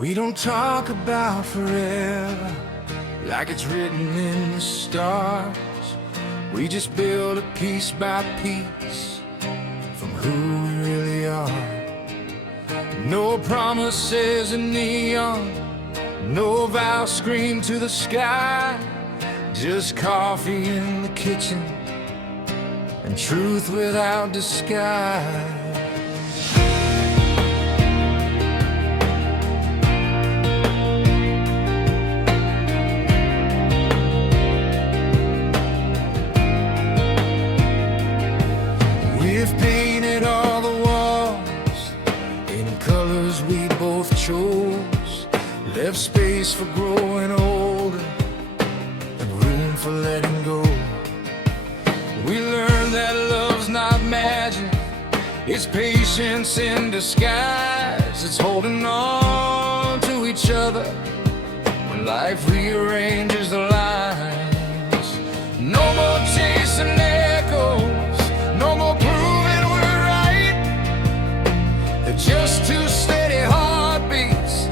We don't talk about forever like it's written in the stars. We just build it piece by piece from who we really are. No promises in neon, no vow screamed to the sky. Just coffee in the kitchen and truth without disguise. We've painted all the walls in colors we both chose, left space for growing older and room for letting go. We learned that love's not magic, it's patience in disguise. It's holding on to each other when life rearranges the lines. No more chasing echoes, no more proving we're right. They're just two steady heartbeats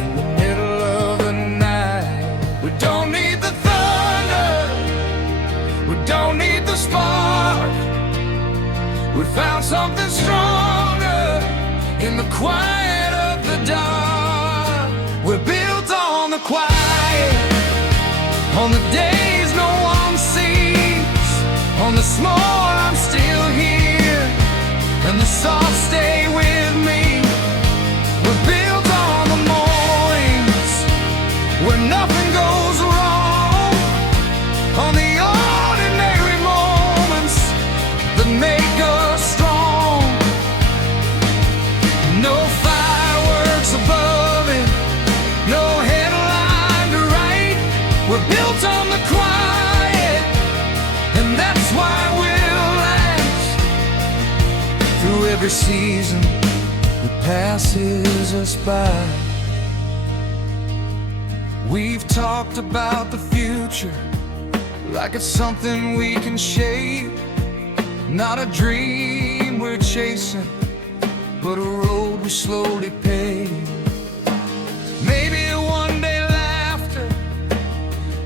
in the middle of the night. We don't need the thunder, we don't need the spark. We found something stronger in the quiet of the dark. We're built on the quiet, on the days no one sees, on the small I'm still here, and the soft stay with me. We're built on the mornings when nothing goes wrong, on the ordinary moments that make us strong. No fireworks above it, no headline to write. We're built on the quiet, and that's why we'll last through every season that passes us by. We've talked about the future like it's something we can shape, not a dream we're chasing, but a road we slowly pave. Maybe one day laughter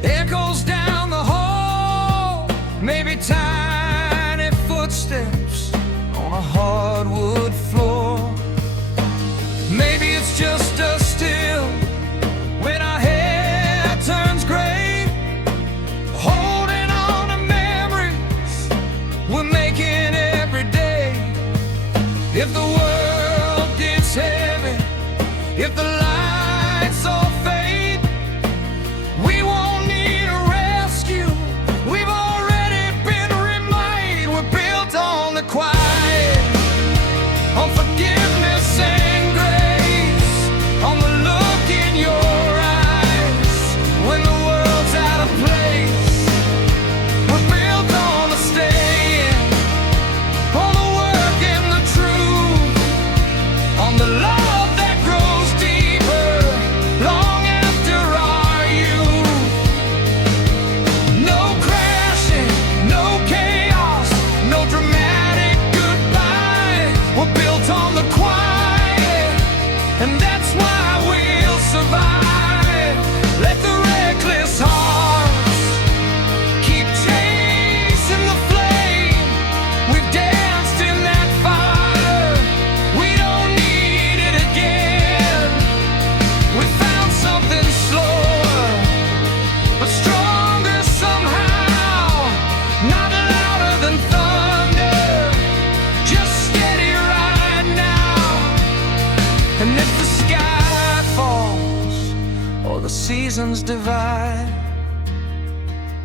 echoes down the hall, maybe tiny footsteps on a hardwood floor. Maybe it's just us still when our hair turns gray, holding on to memories we're making every day. If the world gets heavy, if the lights all fade, we won't need a rescue, we've already been remade. We're built on the quiet, on forgiveness and grace, on the look in your eyes when the world's out of place. We're built on the staying, on the work and the truth, on the love that grows deeper long after our youth. No crashing, no chaos, no dramatic goodbye. We're built on the quiet, and that's why we'll survive. Let the reckless hearts keep chasing the flame. We've danced in that fire, we don't need it again. We found something slower, but stronger somehow. Not louder than thunder, just steady right now. And if the sky falls or the seasons divide,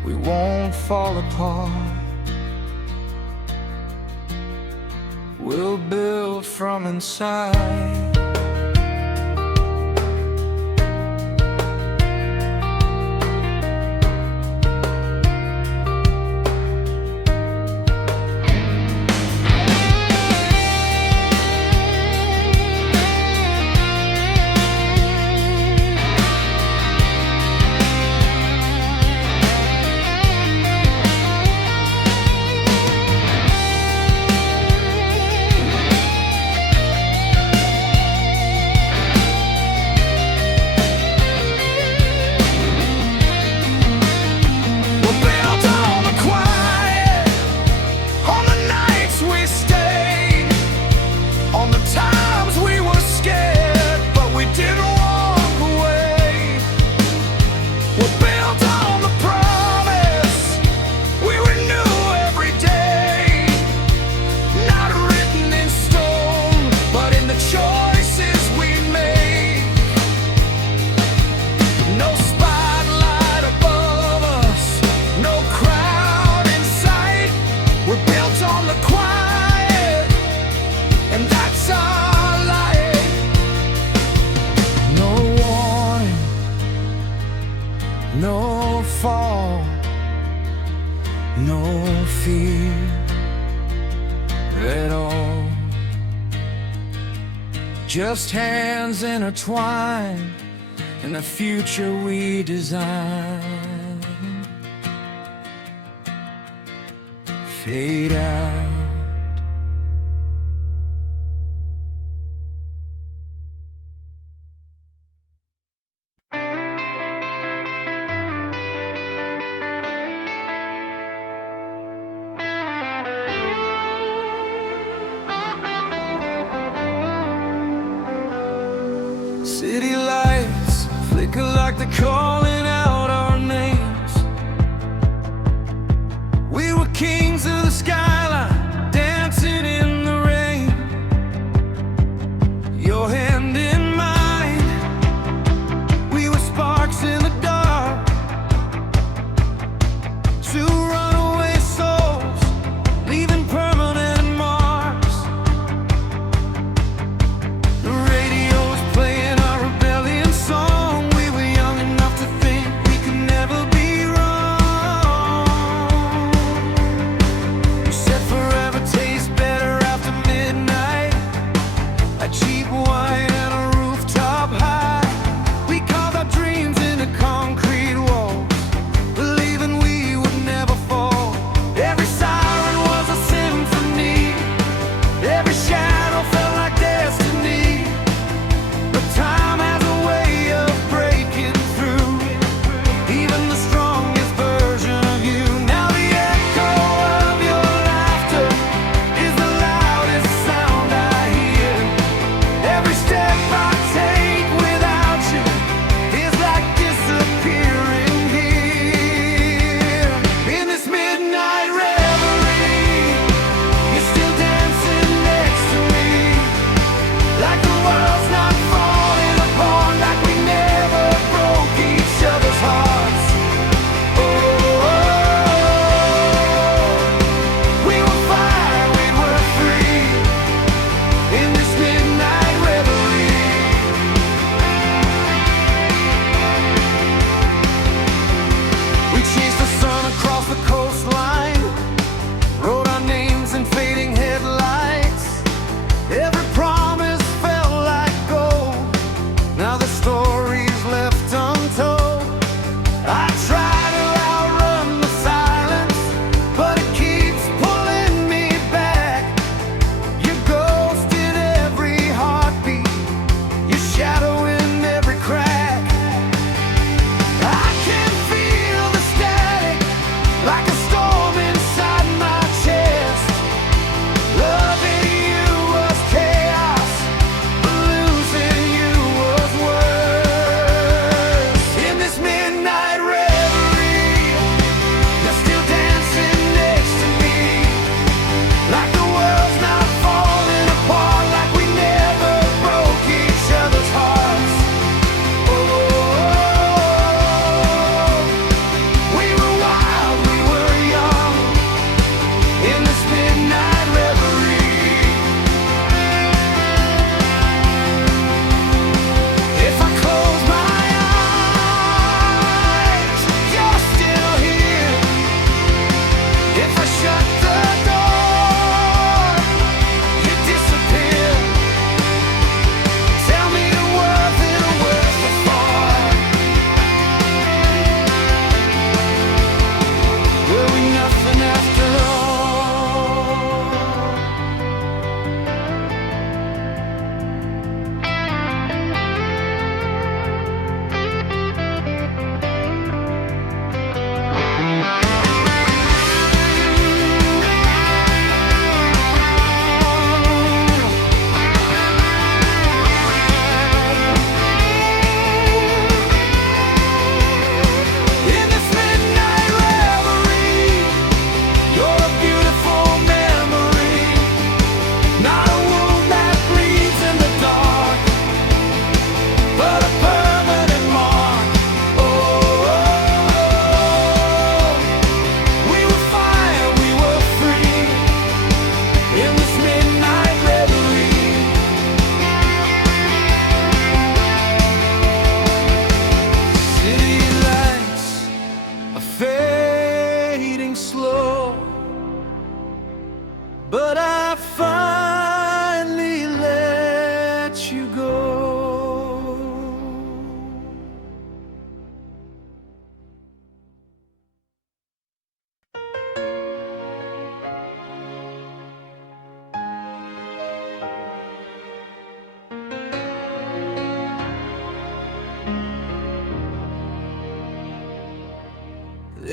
we won't fall apart. We'll build from inside. just hands intertwined in the future we design. Fade out. City lights flicker like they're calling out our names. We were kings of the skyline, dancing in the rain. Your hand in mine, we were sparks in the dark. Two runaway souls, leaving permanent marks. The radio was playing our rebellion song. We were young enough to think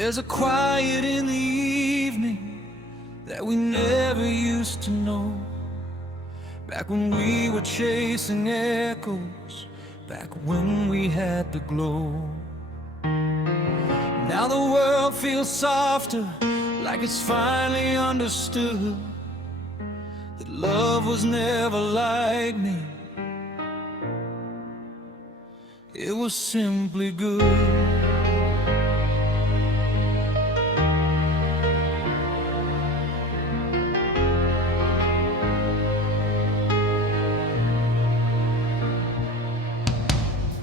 There's a quiet in the evening that we never used to know. Back when we were chasing echoes, back when we had the glow. Now the world feels softer, like it's finally understood that love was never like me. It was simply good.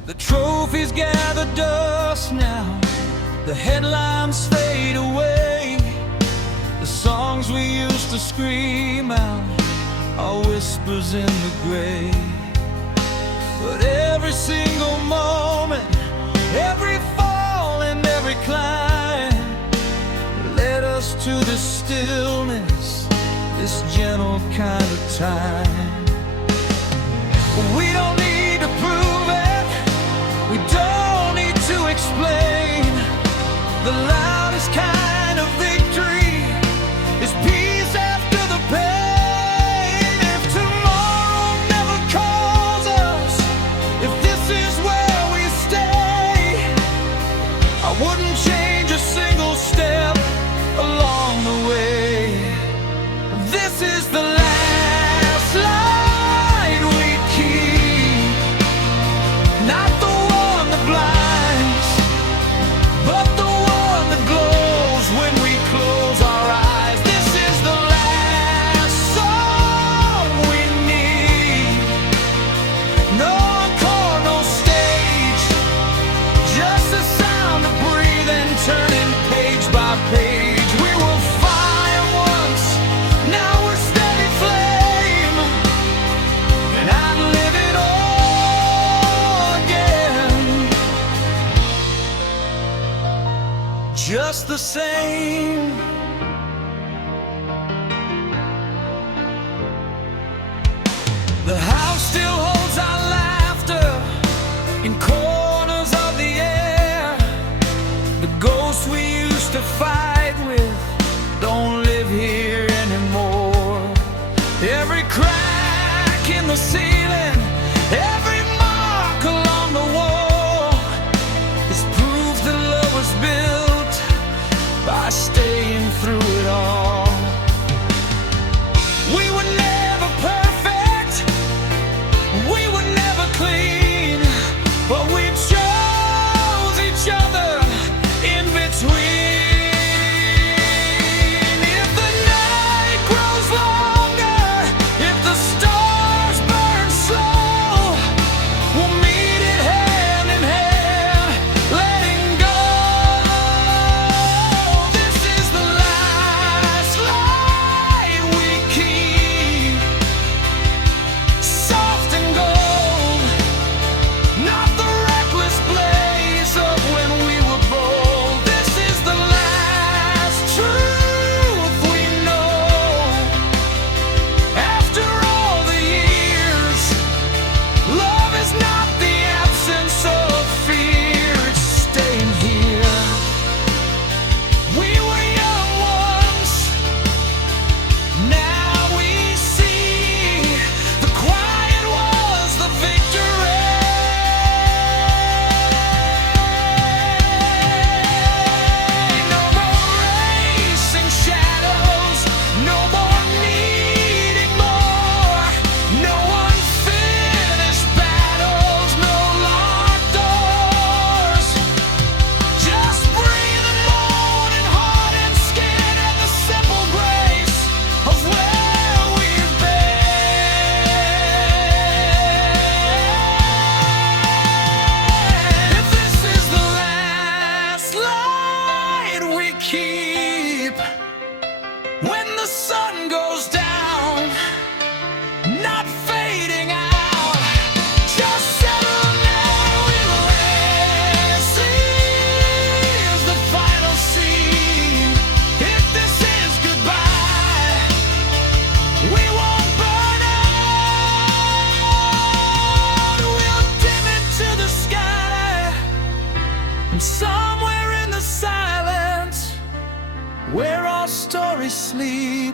The trophies gather dust now, the headlines fade away. The songs we used to scream out are whispers in the gray. But every single moment, every fall and every climb led us to this stillness, this gentle kind of time. We don't need to prove it, we don't need to explain. The loudest kind of victory is peace after the pain. If tomorrow never calls us, if this is where we stay, I wouldn't change a single step along the way. This is the last light we keep, not the one that blinds, but the one that glows when we close our eyes. This is the last song we need. No encore, no stage, just the sound of breathing, turning page by page. We were fire once, now we're steady flame, and I'd live it all again, just the same. The house still holds our laughter in corners of the air. The ghosts we used to fight with don't live here anymore. Every crack in the ceiling, every mark along the wall is proof that love was built by staying through it all. We were never perfect, we were never clean, but we chose each other in between. If the night grows longer, if the stars burn slow,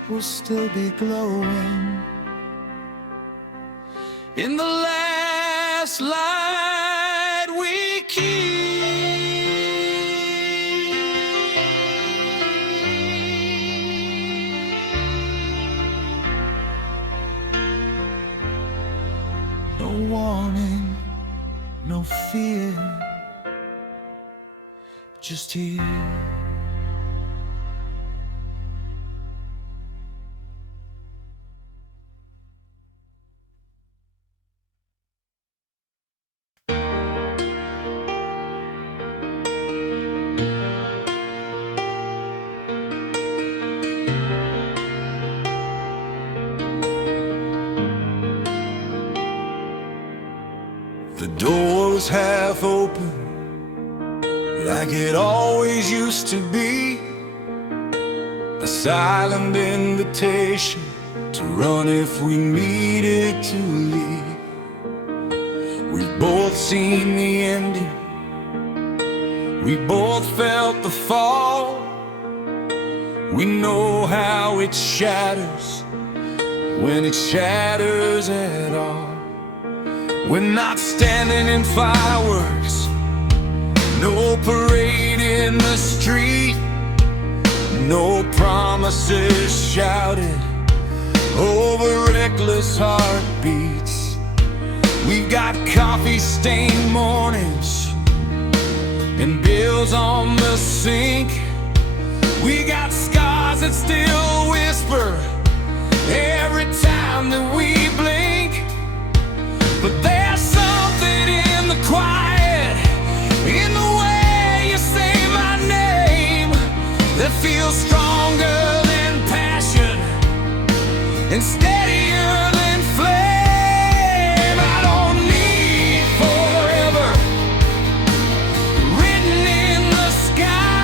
will still be glowing in the last light we keep. No warning, no fear, just here. The door was half open, like it always used to be. A silent invitation to run if we needed to leave. We've both seen the ending, we both felt the fall. We know how it shatters, when it shatters at all. We're not standing in fireworks, no parade in the street, no promises shouted over reckless heartbeats. We've got coffee-stained mornings and bills on the sink. We got scars that still whisper every time that we blink. But there's something in the quiet, in the way you say my name, that feels stronger than passion and steadier than flame. I don't need forever written in the sky,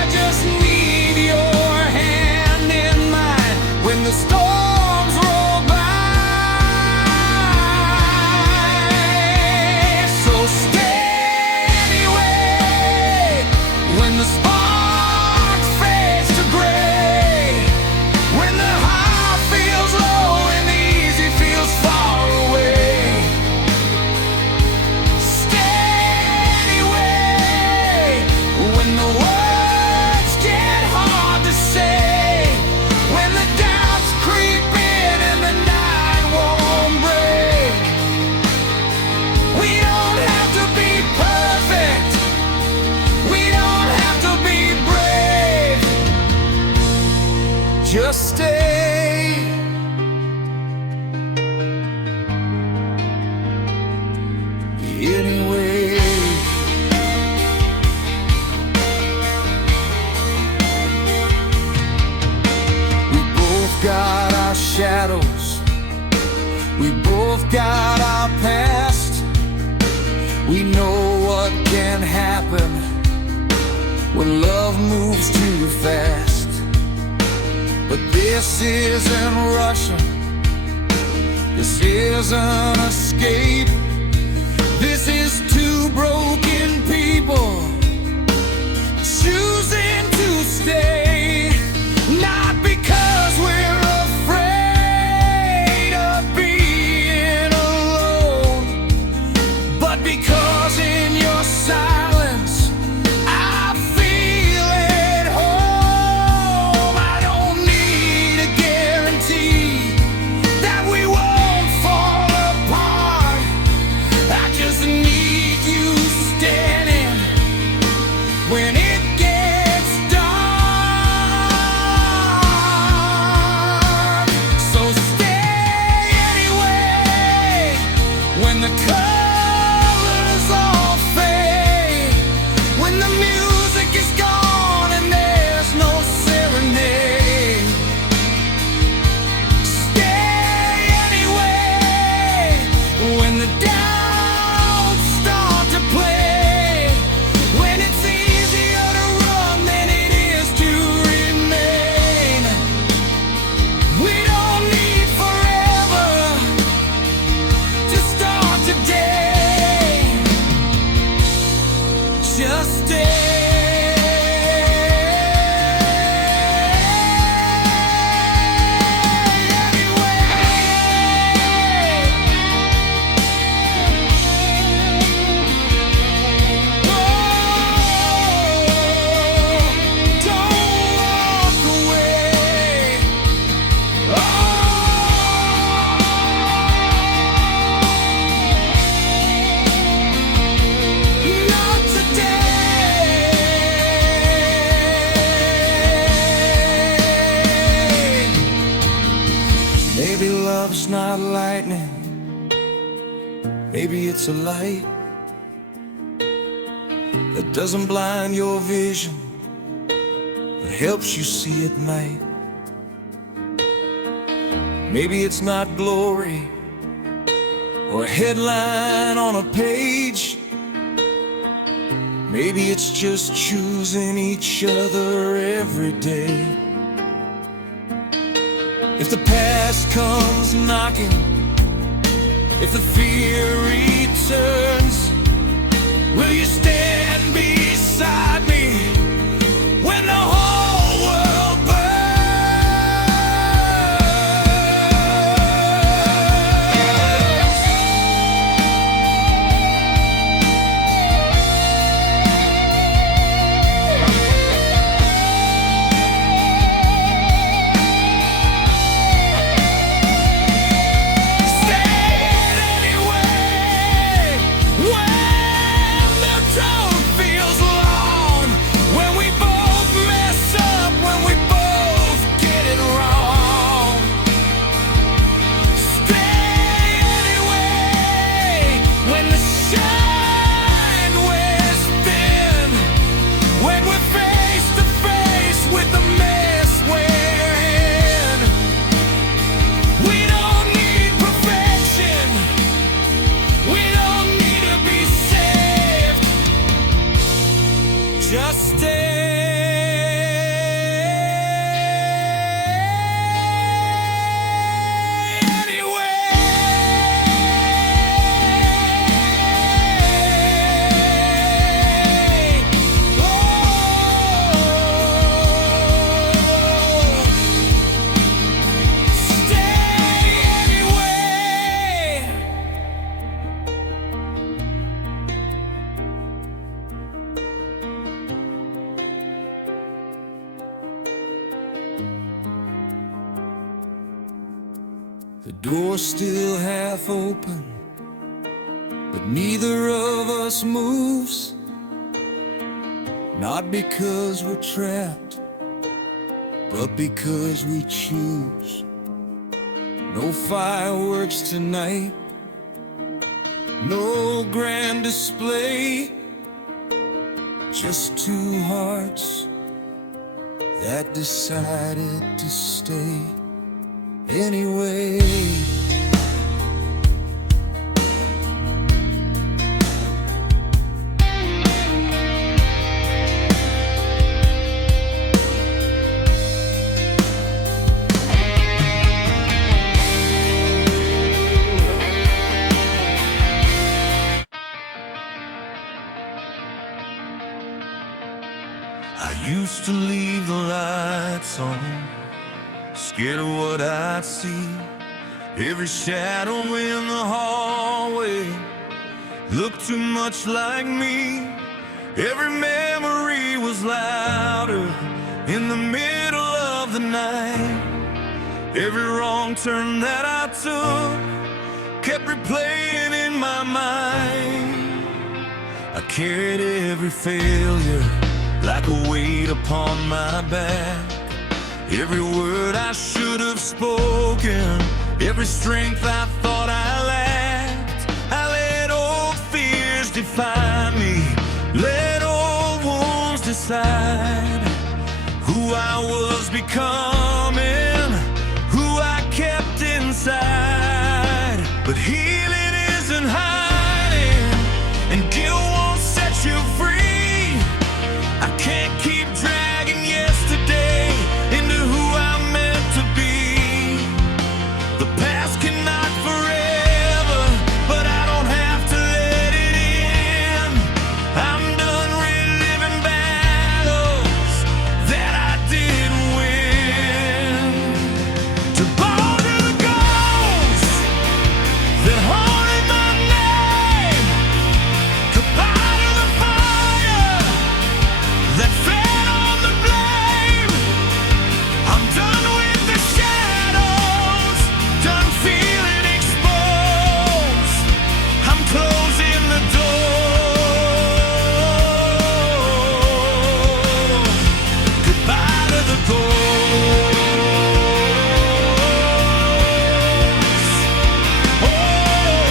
I just need your hand in mine when the storms roll by. Just stay. Anyway, we both got our shadows, we both got our past. We know what can happen when love moves too fast. But this isn't rushing, this isn't escape. This is two broken people choosing to stay. Not because we're afraid of being alone, but because in your silence I feel at home. I don't need a guarantee that we won't fall apart. I just need you standing when it gets dark. So stay anyway when the colors all fade, when the music is gone and there's no serenade. Stay anyway when the doubts start to play, when it's easier to run than it is to remain. We don't need forever to start today. Maybe it's a light that doesn't blind your vision, but helps you see at night. Maybe it's not glory or a headline on a page. Maybe it's just choosing each other every day. If the past comes knocking, if the fear returns, will you stand beside me when the whole world burns? Just the door's still half open, but neither of us moves. Not because we're trapped, but because we choose. No fireworks tonight, no grand display, just two hearts that decided to stay anyway. I used to leave the lights on, scared of what I'd see. Every shadow in the hallway looked too much like me. Every memory was louder in the middle of the night. Every wrong turn that I took kept replaying in my mind. I carried every failure like a weight upon my back. Every word I should have spoken, every strength I thought I lacked. I let old fears define me, let old wounds decide who I was becoming, who I kept inside. But healing isn't hiding, and guilt won't set you free. I can't keep dragging yesterday into who I'm meant to be. The past can knock forever, but I don't have to let it in. I'm done reliving battles that I didn't win. To bow to the ghosts that haunted my name, goodbye to the fire that fed on the blame. I'm done with the shadows, done feeling exposed. I'm closing the door. Goodbye to the ghosts. Oh.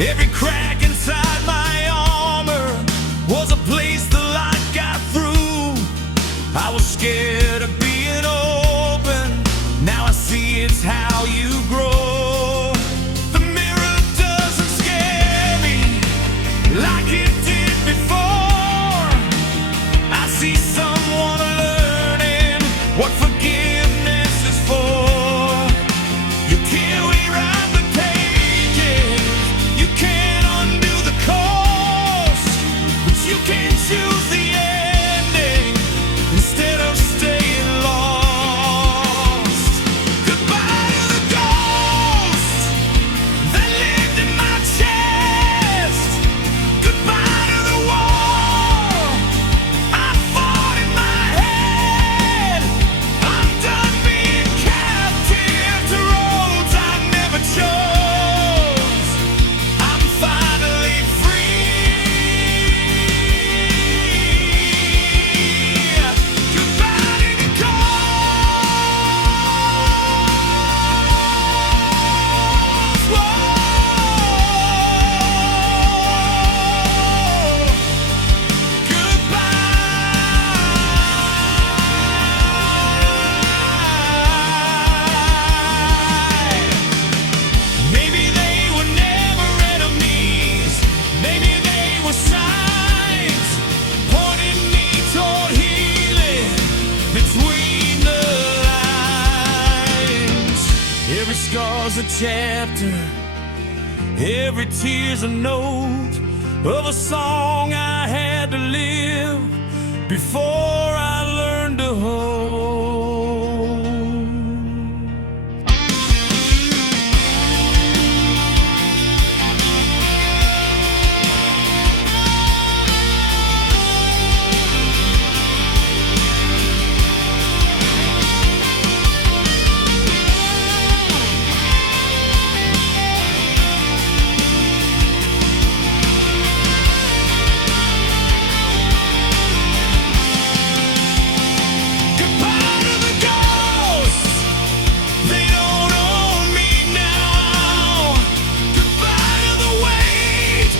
Every crack inside my armor was a place the light got through. I was scared of being open. Now I see it's how you grow. The mirror doesn't scare me like it did before. I see someone learning what forgiveness is for. You can't rewrite the pages, you can't undo the course, but you can choose the ending instead of staying lost. Goodbye to the ghost that lived in my chest. Goodbye to the war I fought in my head. I'm done being captive to roads I never chose. I'm finally free. Goodbye to the ghost. Maybe they were never enemies. Maybe they were signs pointing me toward healing between the lines. Every scar's a chapter, every tear's a note of a song I had to live before I learned to hold. Goodbye to the ghosts, they don't own me now. Goodbye to the weight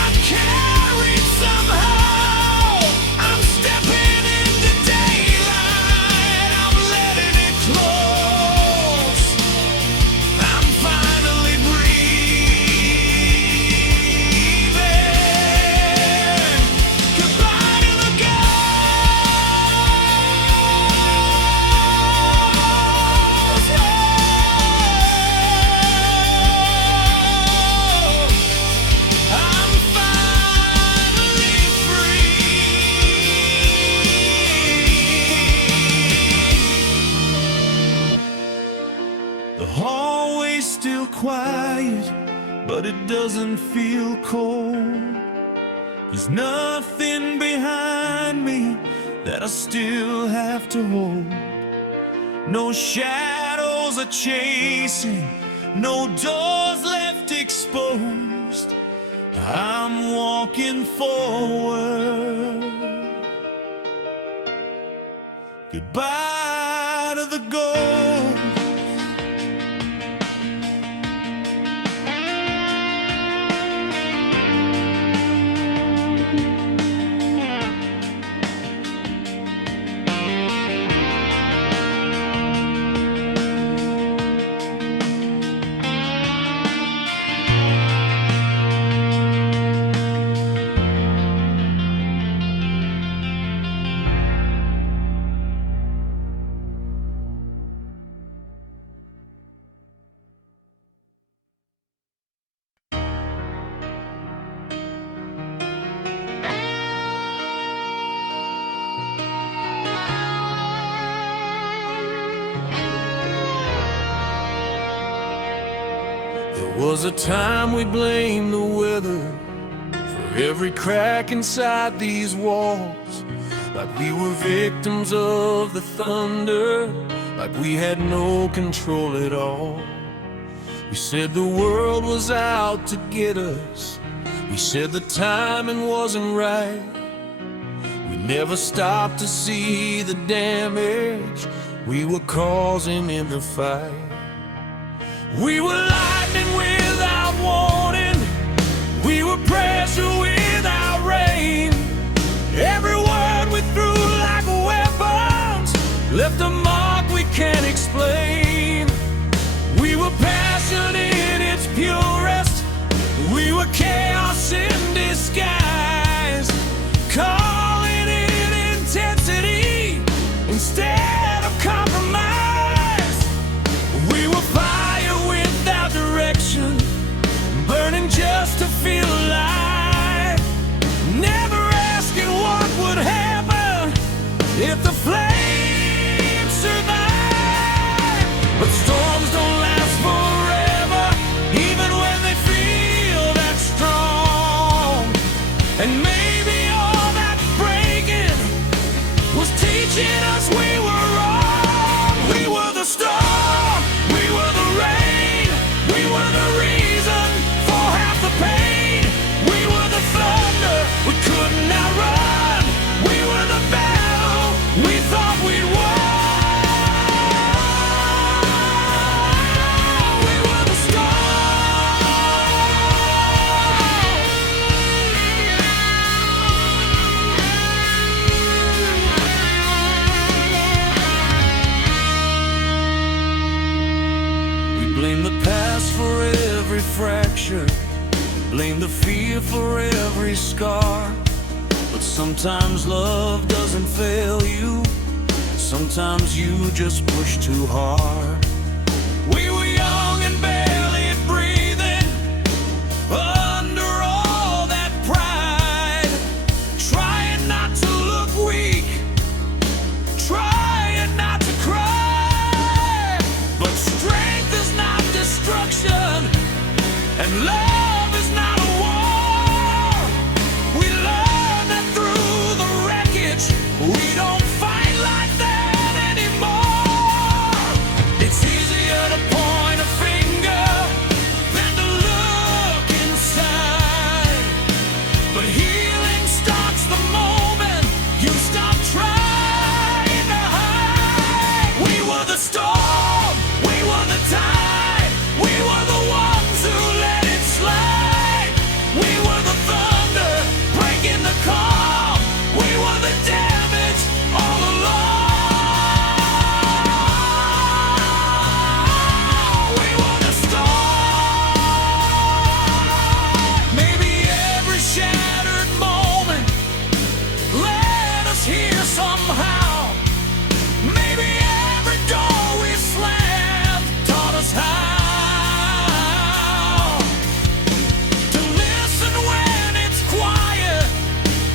I've carried somehow. I'm stepping into daylight, I'm letting it close. I'm finally breathing. Goodbye to the ghost. I'm finally free. The hallway's still quiet, but it doesn't feel cold. There's nothing behind me that I still have to hold. No shadows are chasing, no doors left exposed. I'm walking forward. Goodbye to the ghost. There was a time we blamed the weather for every crack inside these walls, like we were victims of the thunder, like we had no control at all. We said the world was out to get us, we said the timing wasn't right. We never stopped to see the damage we were causing in the fight. We were lightning without warning, passion in its purest. We were chaos in disguise, calling it intensity instead of compromise. We were fire without direction, burning just to feel alive, never asking what would happen if the flames survive. But storms don't last forever, even when they feel that strong. And maybe all that breaking was teaching us we were wrong. We were the storm, we were the rain, we were the reason for half the pain. We were the thunder we couldn't outrun. We were the battle we thought we'd won. We were the storm. We blame the past for every fracture, blame the fear for every scar. But sometimes love doesn't fail you, sometimes you just push too hard. We were young and barely breathing under all that pride, trying not to look weak, trying not to cry. But strength is not destruction, and love is not a war. We learned that through the wreckage, we don't fight like that anymore. It's easier to point a finger than to look inside. But healing starts the moment you stop trying to hide. We were the storm, we were the tide, we were the ones who let it slide. We were the thunder breaking the calm, we were the damage all along. We were the storm. Maybe every shattered moment led us here somehow. Maybe every door we slammed taught us how to listen when it's quiet,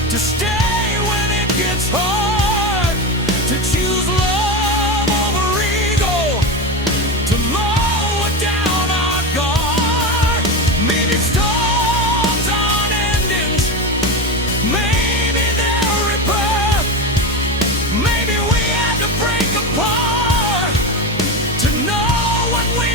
to stay when it gets hard, to choose love over ego, to lower down our guard. Maybe storms aren't endings, maybe they're rebirth. Maybe we had to break apart to know what we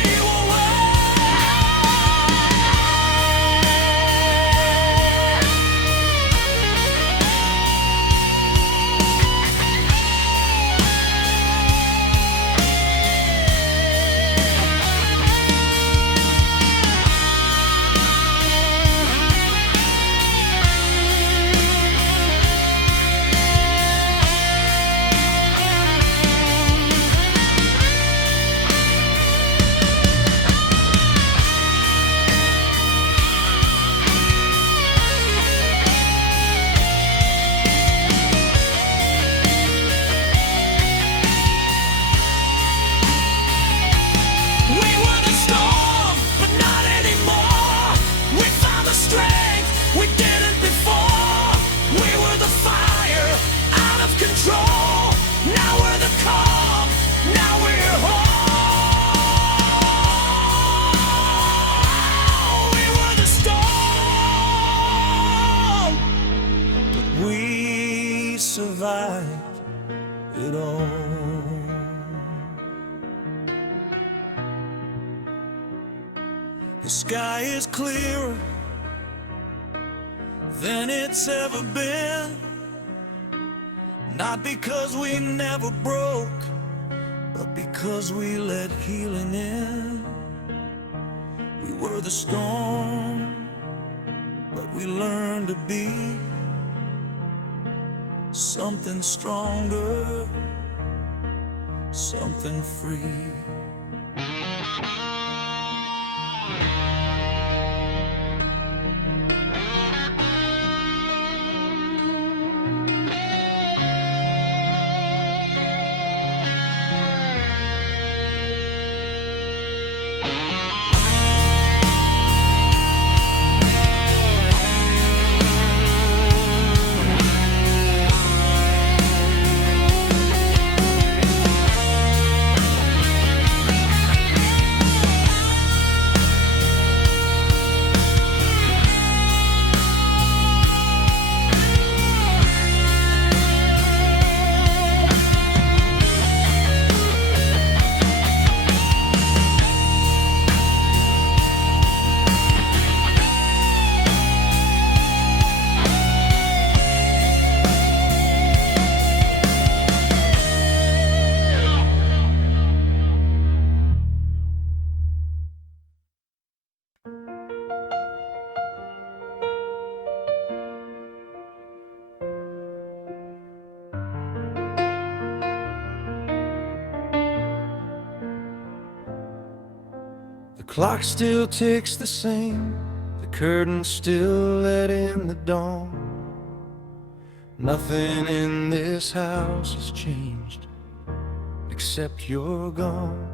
were the storm, but not anymore. We found the strength we didn't before. We were the fire out of control. Now we're the calm, now we're whole. We were the storm, but we survived it all. The sky is clearer than it's ever been, not because we never broke, but because we let healing in. We were the storm, but we learned to be something stronger, something free. Clock still ticks the same, the curtain still let in the dawn. Nothing in this house has changed, except you're gone.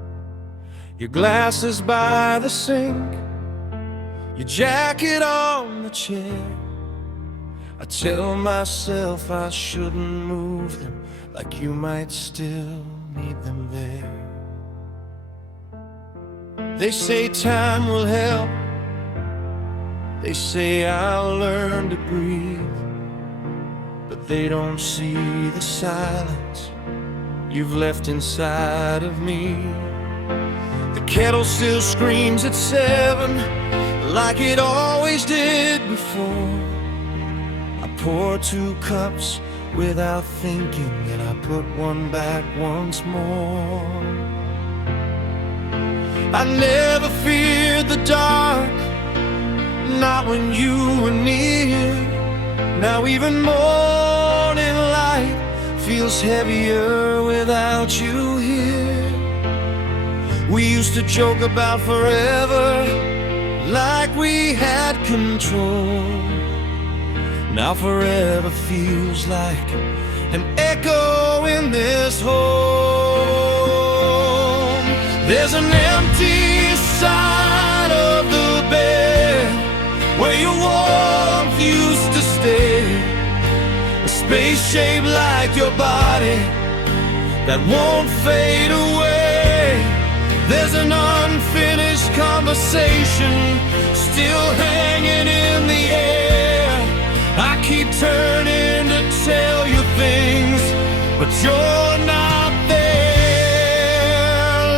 Your glasses by the sink, your jacket on the chair. I tell myself I shouldn't move them, like you might still need them there. They say time will help, they say I'll learn to breathe, but they don't see the silence you've left inside of me. The kettle still screams at 7, like it always did before. I pour 2 cups without thinking, and I put one back once more. I never feared the dark, not when you were near. Now even morning light feels heavier without you here. We used to joke about forever, like we had control. Now forever feels like an echo in this home. There's an empty side of the bed where your warmth used to stay, a space shaped like your body that won't fade away. There's an unfinished conversation still hanging in the air. I keep turning to tell you things, but you're not there.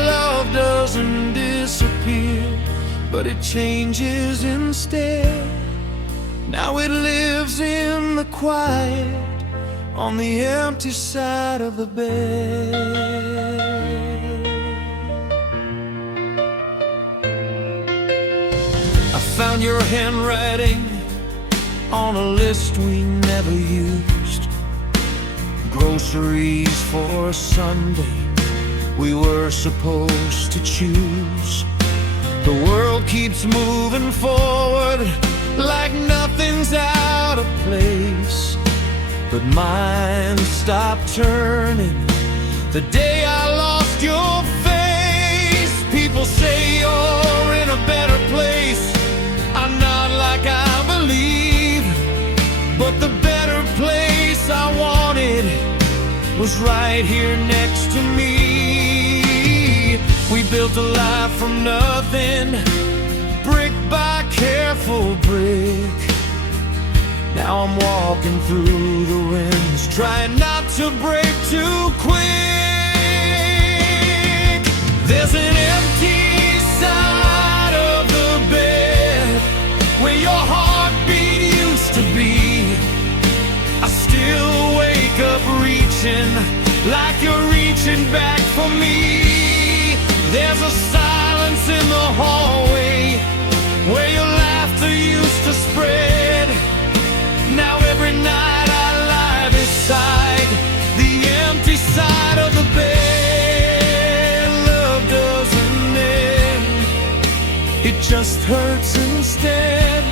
Love doesn't disappear, but it changes instead. Now it lives in the quiet on the empty side of the bed. I found your handwriting on a list we never used. Groceries for Sunday we were supposed to choose. The world keeps moving forward like nothing's out of place, but mine stopped turning the day I lost your face. People say you're in a better place. I'm not like I believe, but the better place I wanted was right here next to me. We built a life from nothing, brick by careful brick. Now I'm walking through the winds, trying not to break too quick. There's an empty side of the bed where your heartbeat used to be. I still wake up reaching like you're reaching back for me. There's a silence in the hallway where your laughter used to spread. Now every night I lie beside the empty side of the bed. Love doesn't end, it just hurts instead.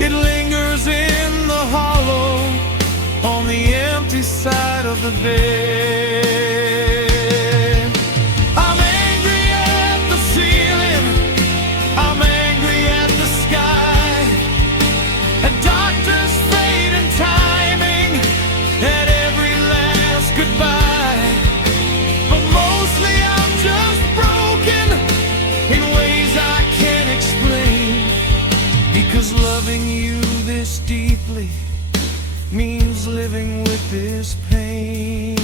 It lingers in the hollow on the empty side of the bed. I'm angry at the ceiling, I'm angry at the sky, and doctors fade in timing at every last goodbye. But mostly I'm just broken in ways I can't explain, because loving you this deeply means living with this pain.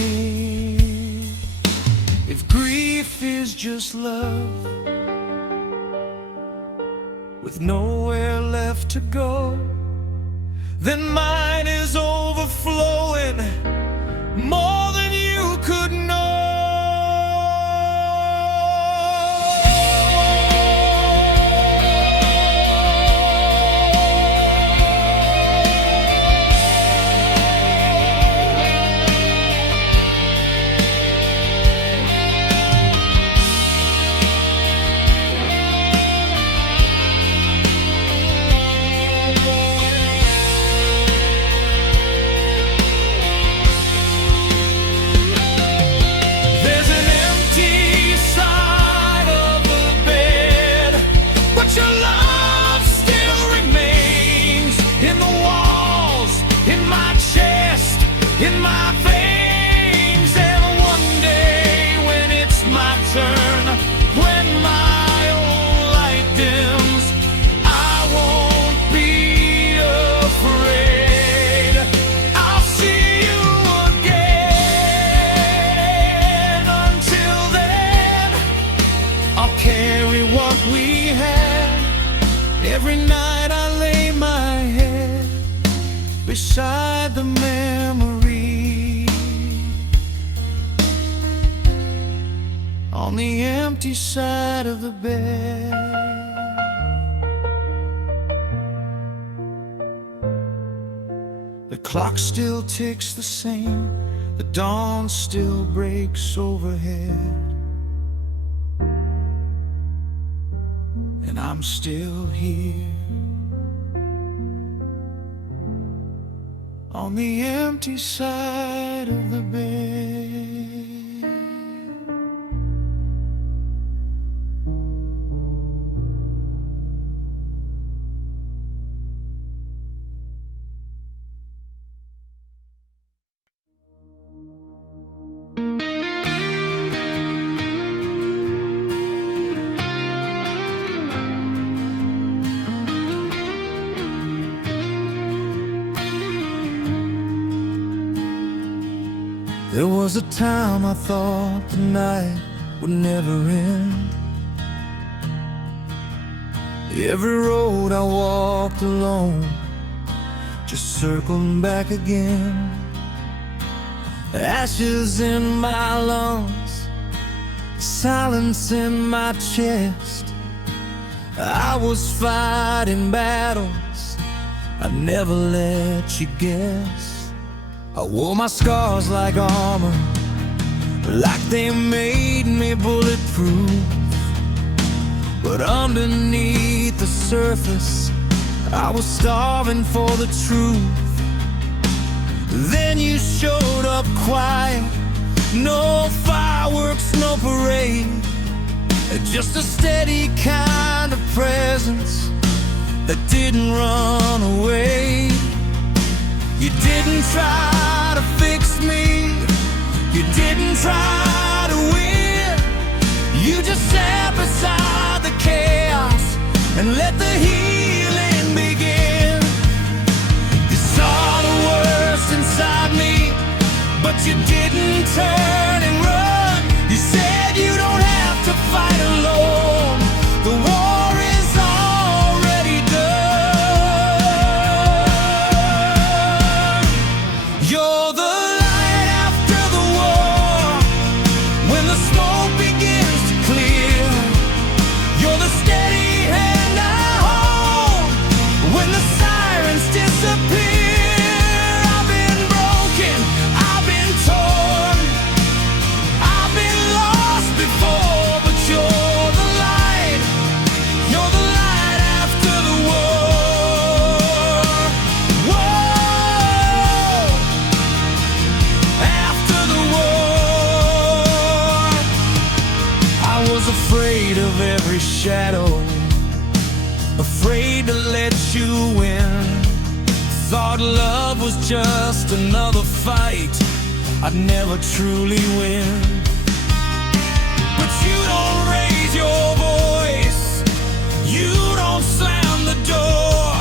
If grief is just love with nowhere left to go, then mine is overflowing more than you could know. in my veins. And one day when it's my turn, when my own light dims, I won't be afraid. I'll see you again. Until then, I'll carry what we had. Every night I lay my head beside the memory on the empty side of the bed. The clock still ticks the same, the dawn still breaks overhead, and I'm still here on the empty side of the bed. There was a time I thought the night would never end. Every road I walked alone just circling back again. Ashes in my lungs, silence in my chest. I was fighting battles I never let you guess. I wore my scars like armor, like they made me bulletproof. But underneath the surface, I was starving for the truth. Then you showed up quiet, no fireworks, no parade, just a steady kind of presence that didn't run away. You didn't try to fix me, you didn't try to win. You just sat beside the chaos and let the healing begin. You saw the worst inside me, but you didn't turn and run. You said you don't have to fight alone, the war is already done. You're the light after the war, when the smoke begins to clear. You're the steady hand I hold when the sirens disappear. I've been broken, I've been torn, I've been lost before, but you're the light after the war. Whoa, after the war. I was afraid of every shadow, afraid to let you in. Thought love was just another fight I'd never truly win. But you don't raise your voice, you don't slam the door,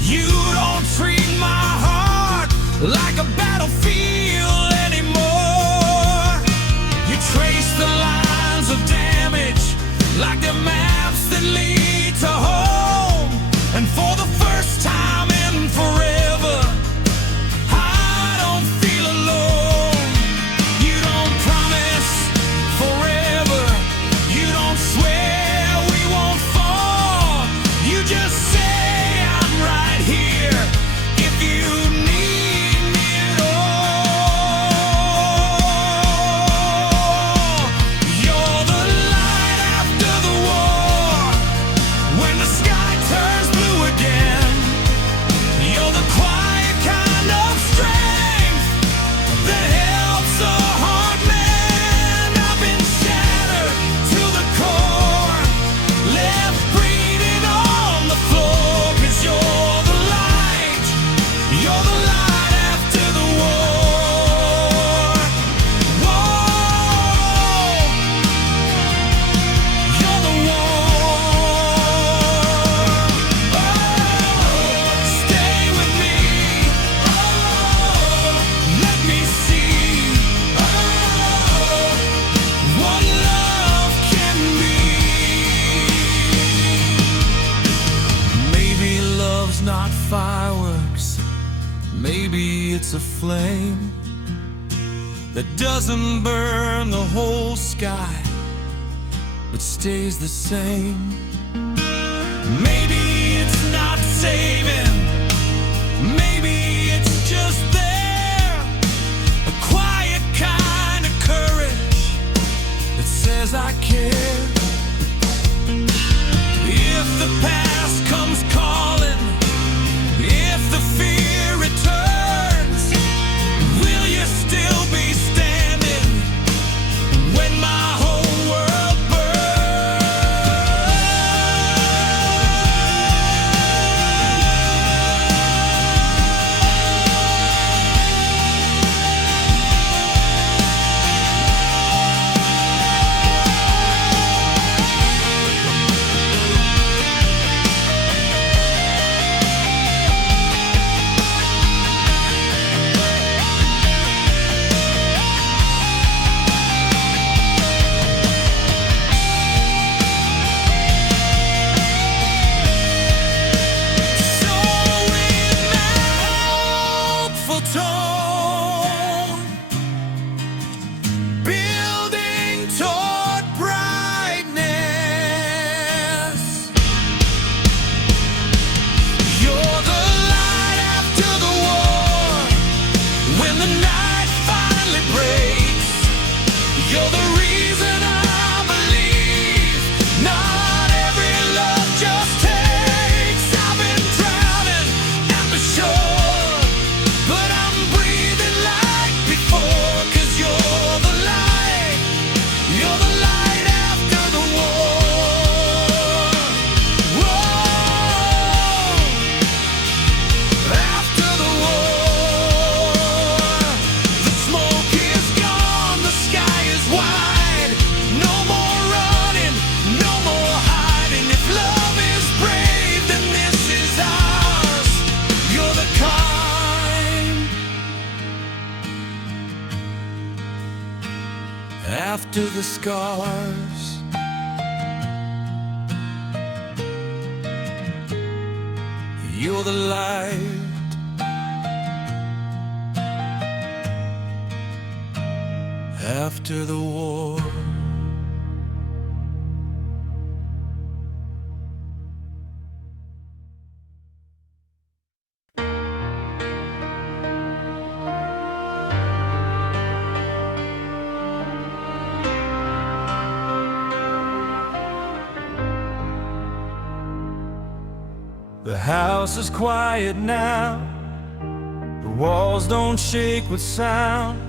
you don't treat my heart like a battlefield anymore. You trace the lines of damage like the maps that lead to home. And for the first time in forever, I don't feel alone. You don't promise forever, it's a flame that doesn't burn the whole sky, but stays the same. Maybe it's not saving, maybe it's just there, a quiet kind of courage that says I care. If the past comes calling, if the fear returns, will you still be standing when my whole world after the scars. You're the light after the war. The house is quiet now, the walls don't shake with sound,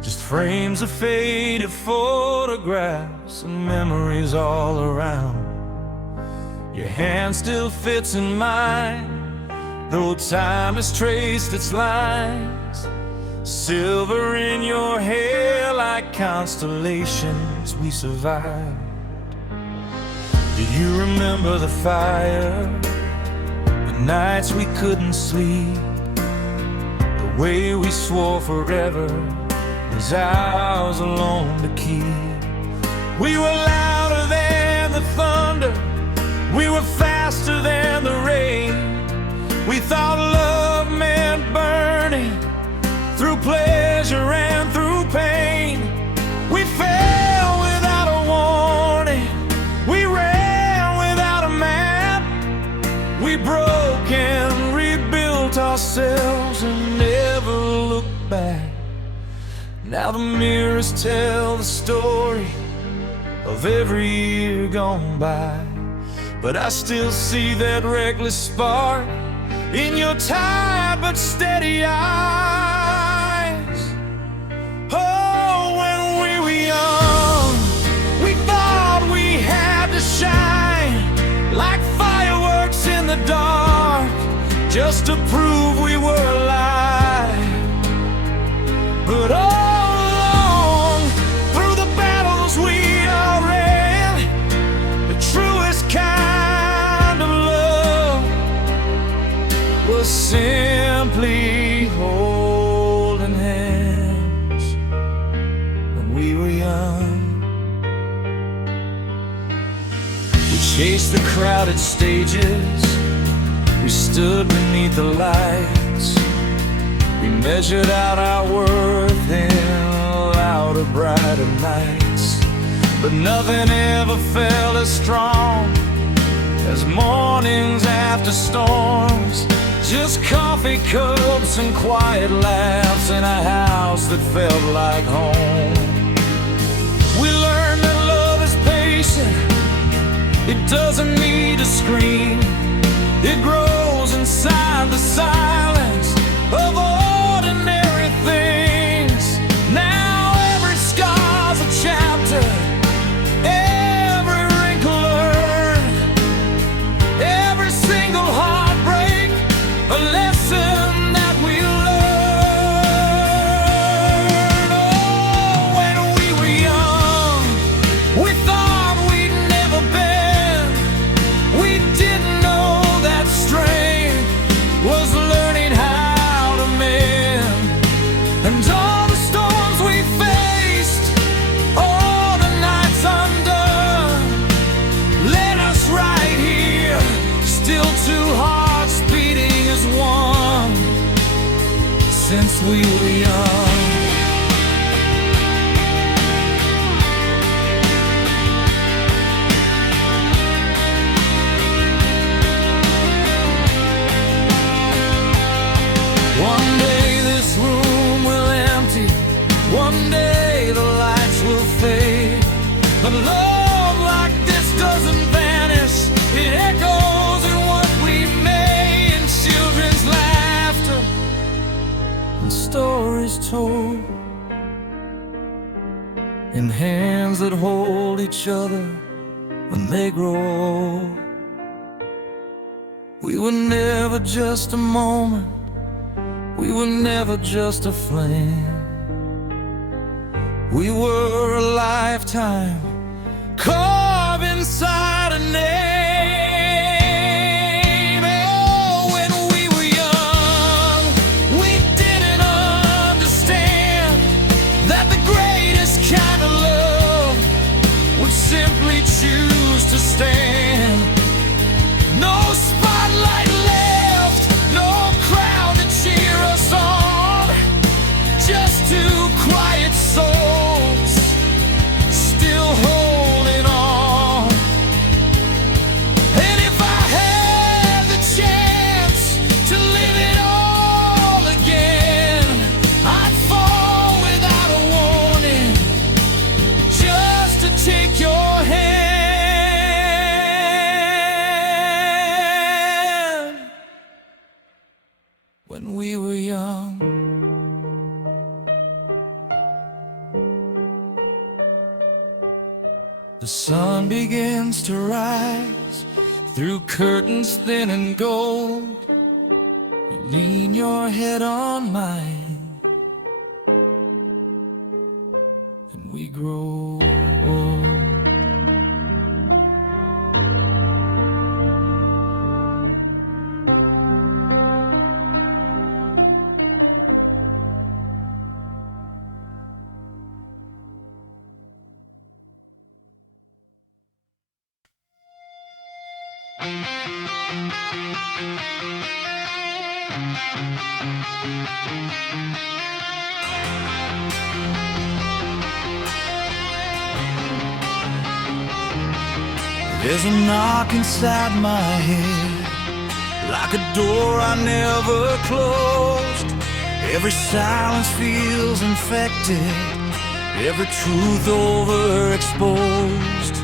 just frames of faded photographs and memories all around. Your hand still fits in mine, though time has traced its lines. Silver in your hair like constellations we survived. Do you remember the fire? Nights we couldn't sleep, the way we swore forever was ours alone to keep. We were louder than the thunder, we were faster than the rain. We thought love meant burning through pleasure and through pain. We fell without a warning, we ran without a map. We broke and rebuilt ourselves and never looked back. Now the mirrors tell the story of every year gone by, but I still see that reckless spark in your tired but steady eyes. Oh, when we were young, we thought we had to shine like fireworks in the dark, just to prove we were alive. But all along, through the battles we all ran, the truest kind of love was simply holding hands when we were young. We chased the crowded stages, we stood beneath the lights. We measured out our worth in louder, brighter nights, but nothing ever felt as strong as mornings after storms. Just coffee cups and quiet laughs in a house that felt like home. We learned that love is patient. It doesn't need to scream. It grows inside the silence of ordinary things. Now every scar's a chapter, every wrinkle learned, every single heartbreak a lesson that we learn. Oh, when we were young, we thought we'd never bend. We didn't know that strength was learning how to mend. And all the storms we faced, all the nights undone, led us right here, still two hearts beating as one, since we were young. One day this room will empty, one day the lights will fade, but love like this doesn't vanish. It echoes in what we made, in children's laughter and stories told, in hands that hold each other when they grow old. We were never just a moment, we were never just a flame. We were a lifetime carved inside a name. Oh, when we were young, we didn't understand that the greatest kind of love would simply choose to stand. No spotlight left, no crowd to cheer us on, just two quiet souls still holding on. And if I had the chance to live it all again, I'd fall without a warning, just to take your hand. When we were young, the sun begins to rise through curtains thin and gold. You lean your head on mine, and we grow old. There's a knock inside my head, like a door I never closed. Every silence feels infected, every truth overexposed.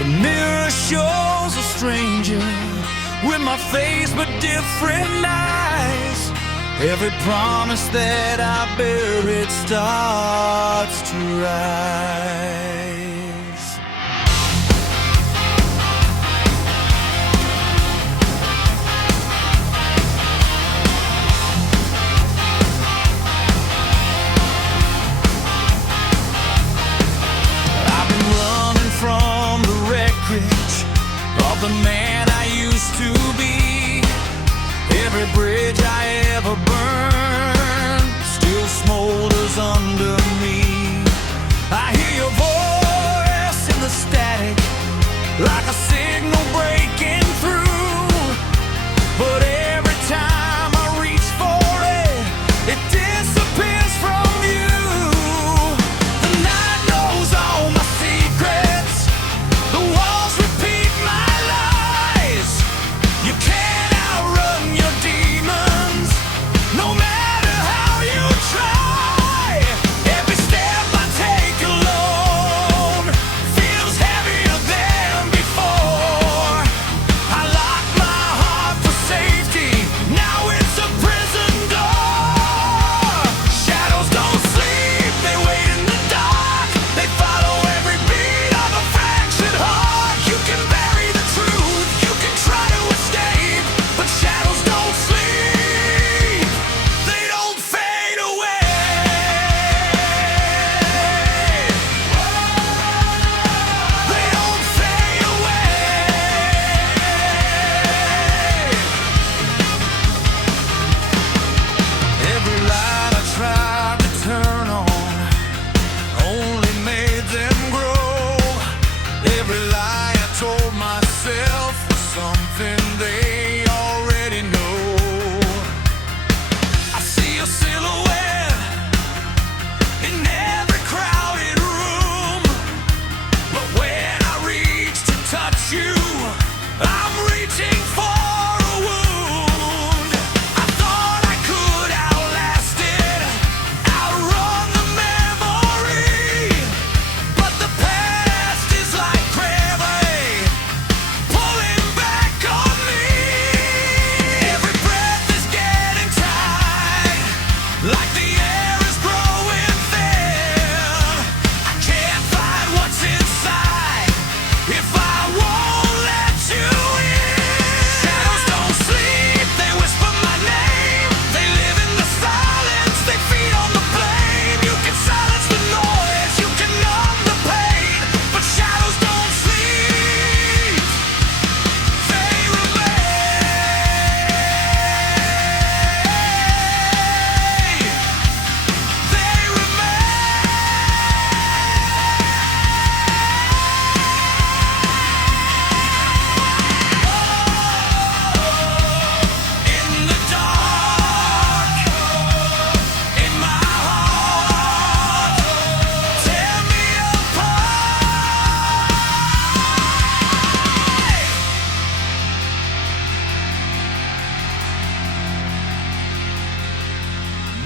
The mirror shows a stranger with my face but different eyes. Every promise that I buried starts to rise. I've been running from the wreckage of the man I used to be. Every bridge I ever burned still smolders under me. I hear your voice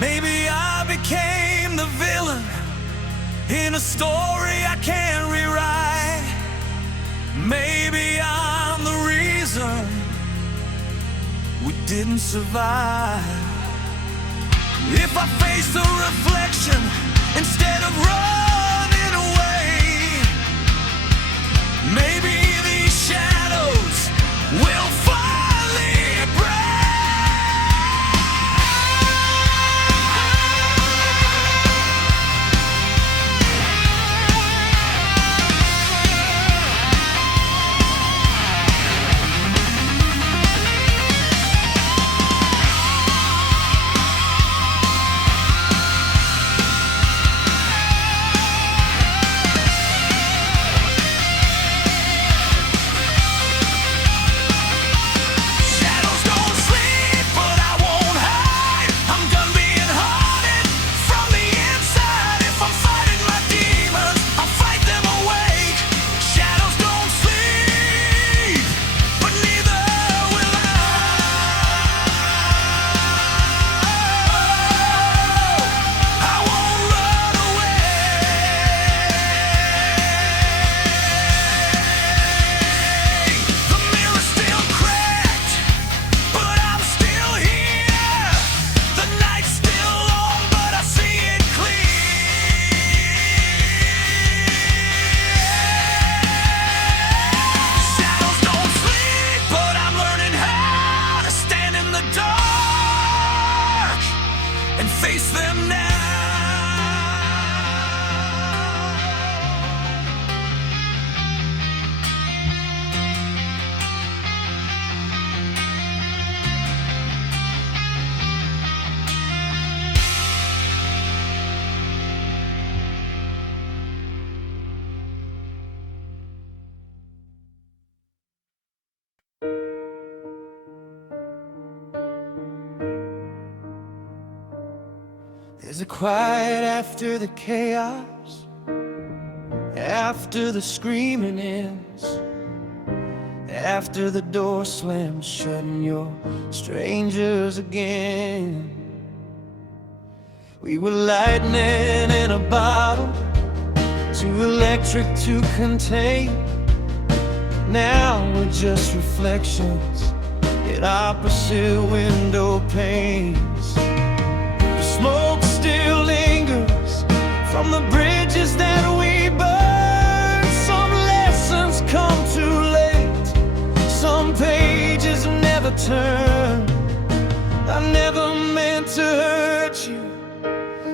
Maybe I became the villain in a story I can't rewrite. Maybe I'm the reason we didn't survive. If I face the reflection instead of running away, maybe these shadows will finally break. Face them now. There's a quiet after the chaos, after the screaming ends, after the door slams shut and you're strangers again. We were lightning in a bottle, too electric to contain. Now we're just reflections in opposite window panes. The smoke still lingers from the bridges that we burned. Some lessons come too late, some pages never turn. I never meant to hurt you,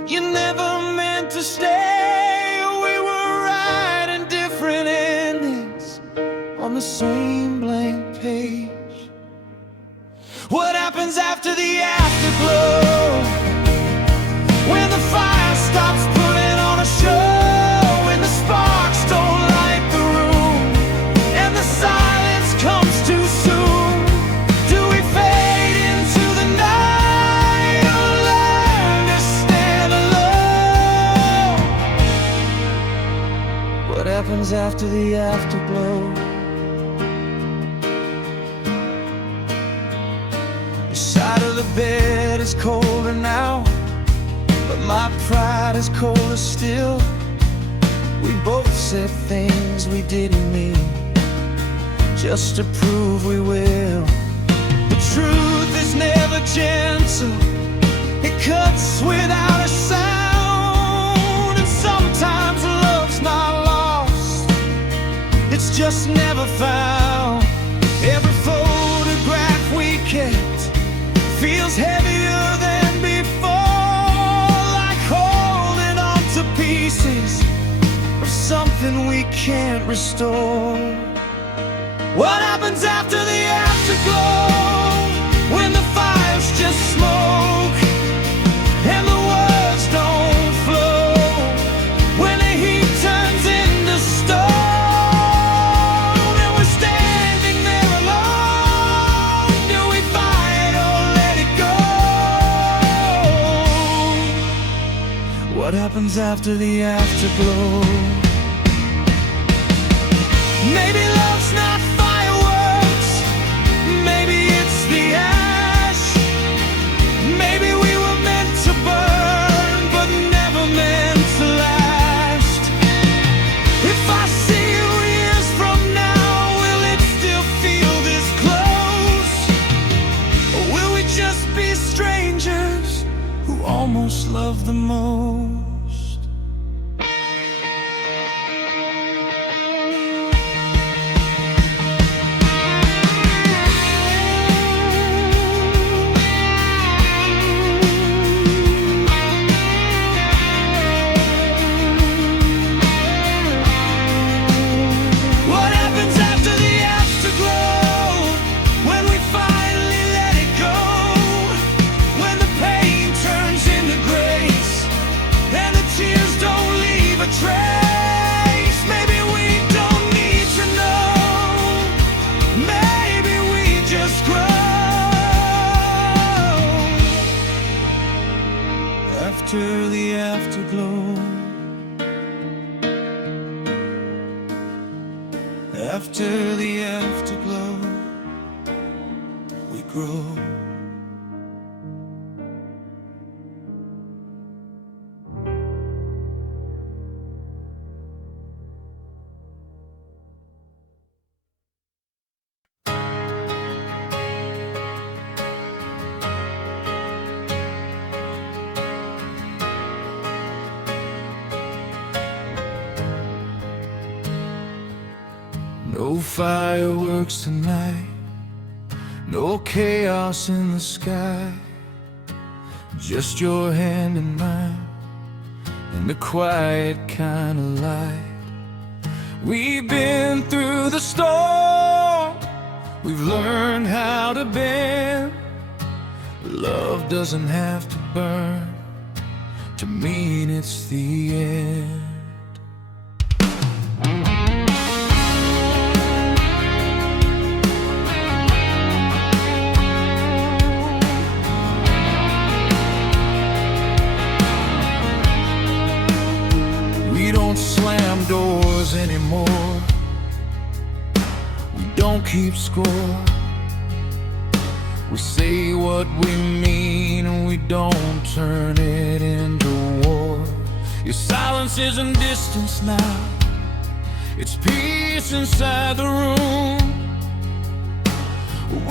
you never meant to stay. We were writing different endings on the same blank page. What happens after the afterglow? When the fire stops putting on a show, when the sparks don't light the room, and the silence comes too soon, do we fade into the night or learn to stand alone? What happens after the afterglow? The side of the bed is colder now, but my pride is colder still. We both said things we didn't mean, just to prove we will. The truth is never gentle, it cuts without a sound. And sometimes love's not lost, it's just never found. Every photograph we kept feels heavier than before, like holding on to pieces of something we can't restore. What happens after the afterglow? When the fire's just smoke and the words don't flow, when the heat turns into stone and we're standing there alone, do we fight or let it go? What happens after the afterglow? Maybe love's not fireworks, maybe it's the ash. Maybe we were meant to burn almost love the most. After the afterglow, after the afterglow, we grow. No fireworks tonight, no chaos in the sky, just your hand in mine, and the quiet kind of light. We've been through the storm, we've learned how to bend. Love doesn't have to burn to mean it's the end. We don't slam doors anymore, we don't keep score. We say what we mean and we don't turn it into war. Your silence isn't distance now, it's peace inside the room.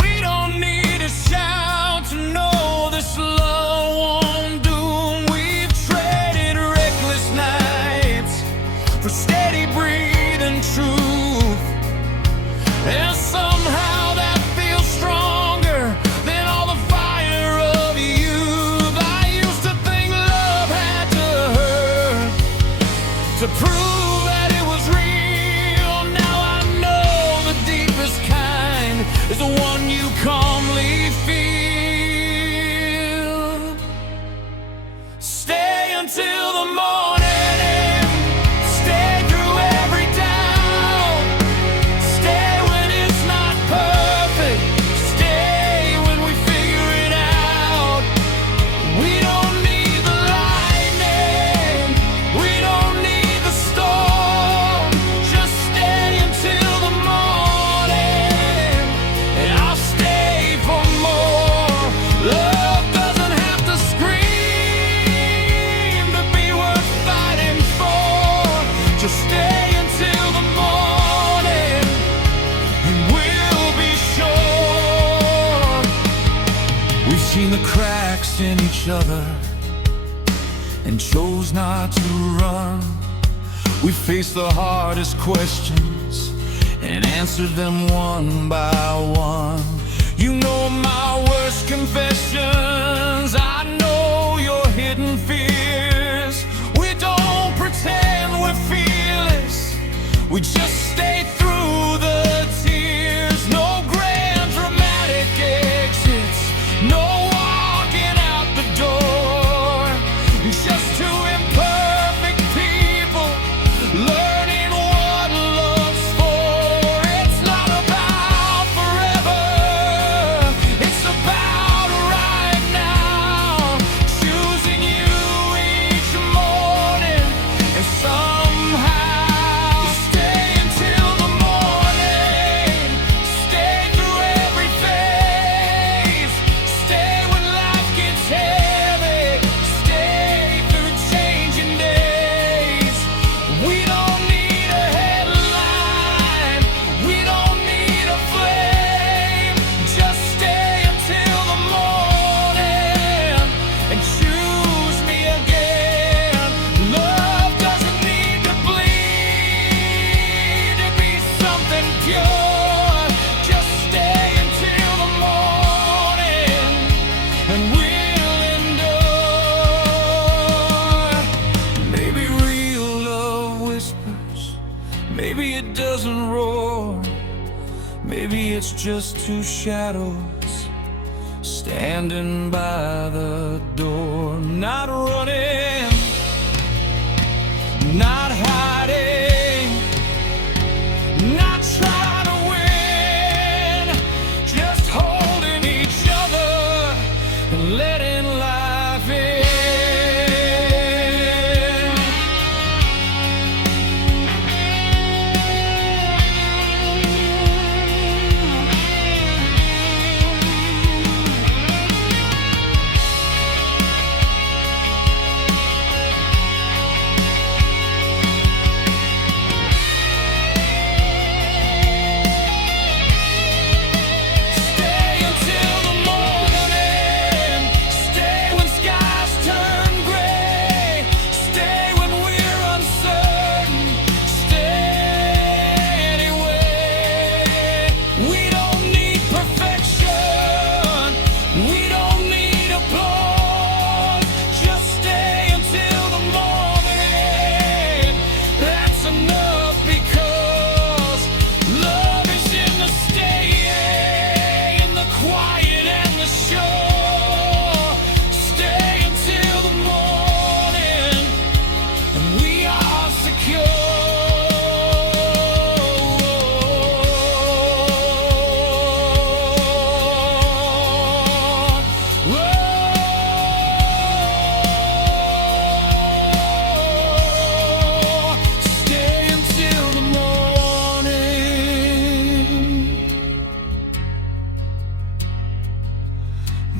We don't need a shout to know this love won't doom. We've traded reckless nights for steady breathing truth, and somehow that feels stronger than all the fire of youth. I used to think love had to hurt to prove that it was real. Now I know the deepest kind is the one you calmly feel. Stay until the morning, seen the cracks in each other and chose not to run. We faced the hardest questions and answered them one by one. You know my worst confessions, I know your hidden fears. We don't pretend we're fearless, we just stay through the tears. No grand dramatic exits, no walking out the door, just two imperfect people learning what love's for. It's not about forever, it's about just two shadows standing by the door. Not running, not hiding, not trying to win, just holding each other and letting life in.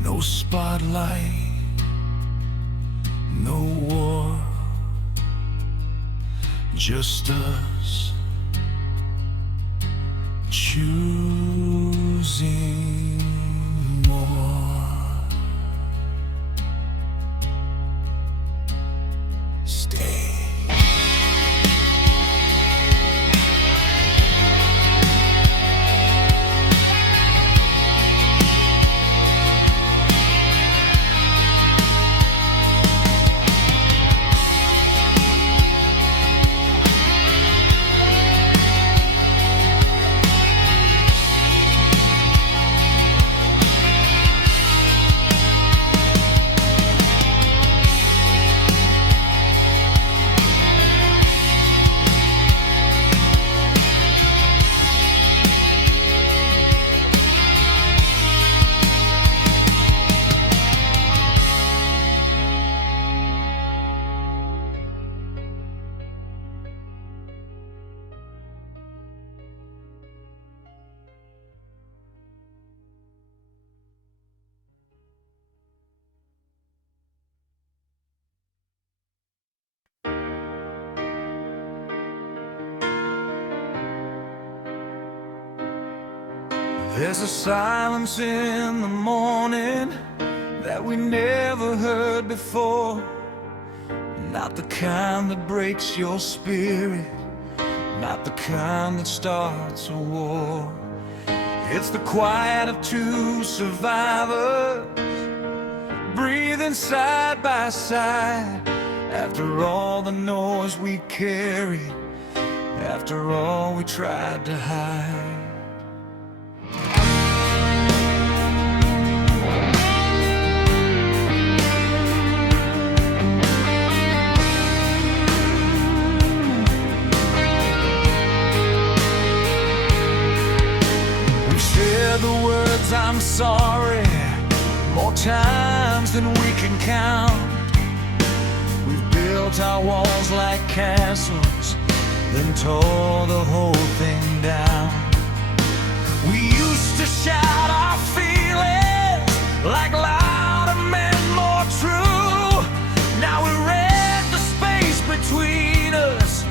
No spotlight, no war, just us choosing more. Stay. There's a silence in the morning that we never heard before. Not the kind that breaks your spirit, not the kind that starts a war. It's the quiet of two survivors breathing side by side. After all the noise we carried, after all we tried to hide. The words I'm sorry more times than we can count. We've built our walls like castles, then tore the whole thing down. We used to shout our feelings like louder men, more true. Now we read the space between us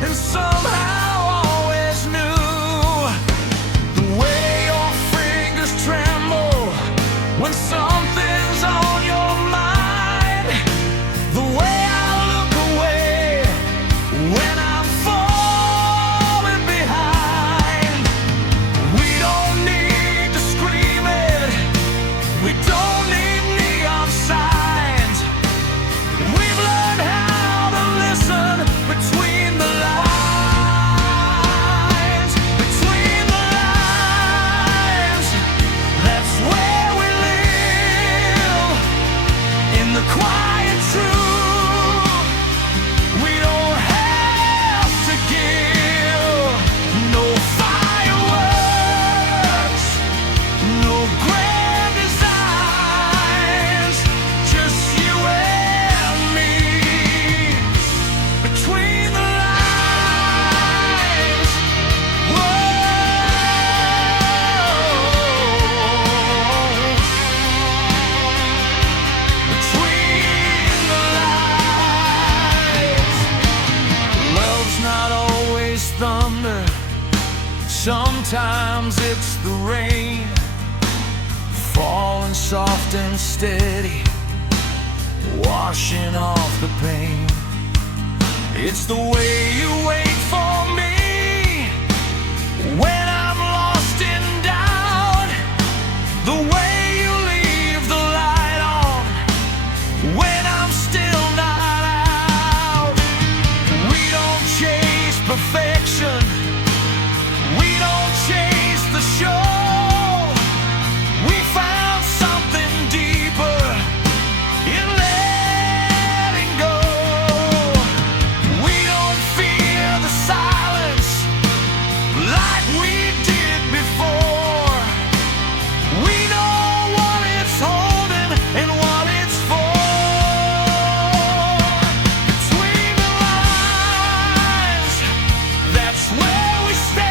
and somehow always knew the way tremble when something's on your mind, the way I look away when I'm falling behind. We don't need to scream it, we don't need neon signs. We've learned how to listen between the lines, between the lines. Sometimes it's the rain falling soft and steady, washing off the pain. It's the way you wait for me when I'm lost in doubt, the way you leave the light on when I'm still not out. We don't chase perfection, we don't chase the show. We found something deeper in letting go. We don't fear the silence like we did before. We know what it's holding and what it's for. Between the lines, that's where we stand.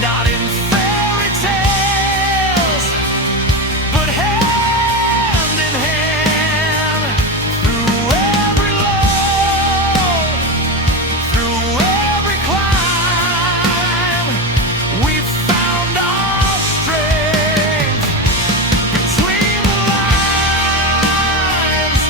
Not in fairy tales, but hand in hand. Through every low, through every climb, we found our strength. Between the lines,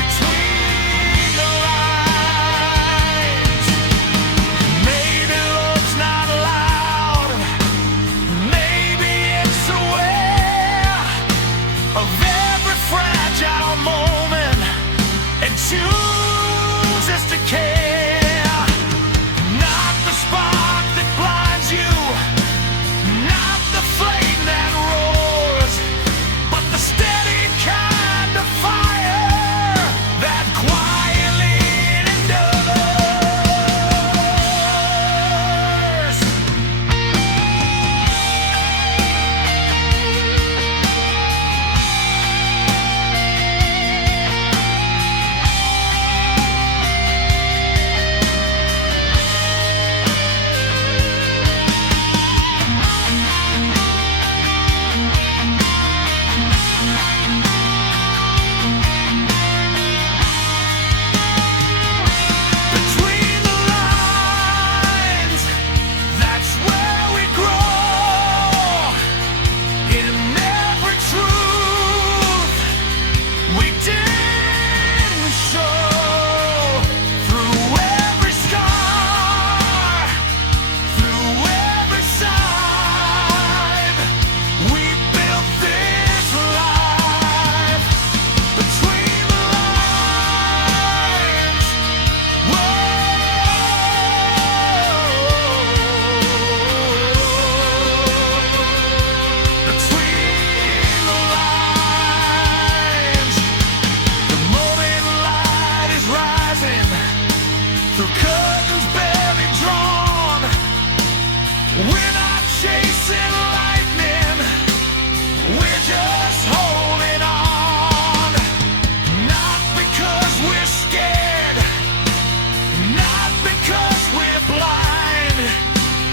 between the lines. Maybe love's not loud, maybe it's aware of every fragile moment and chooses to care. Not the spark that blinds you, not the flame that roars, but the steady kind of fire that quietly endures. Between the lines, that's where we grow. In every truth we didn't show. Through every scar, through every side, we built this life. Between the lines, between the lines. The morning light is rising through curtains barely drawn. We're not chasing lightning, we're just holding on. Not because we're scared, not because we're blind,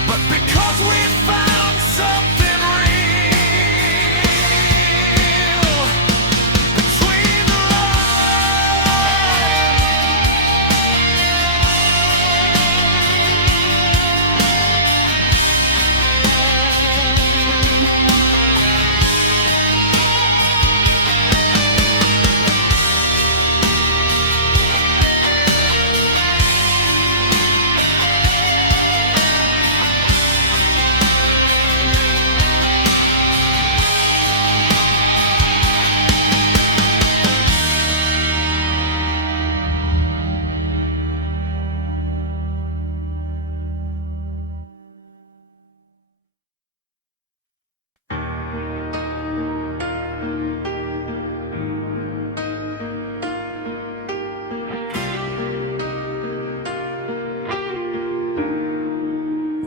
but because we found something real. Between the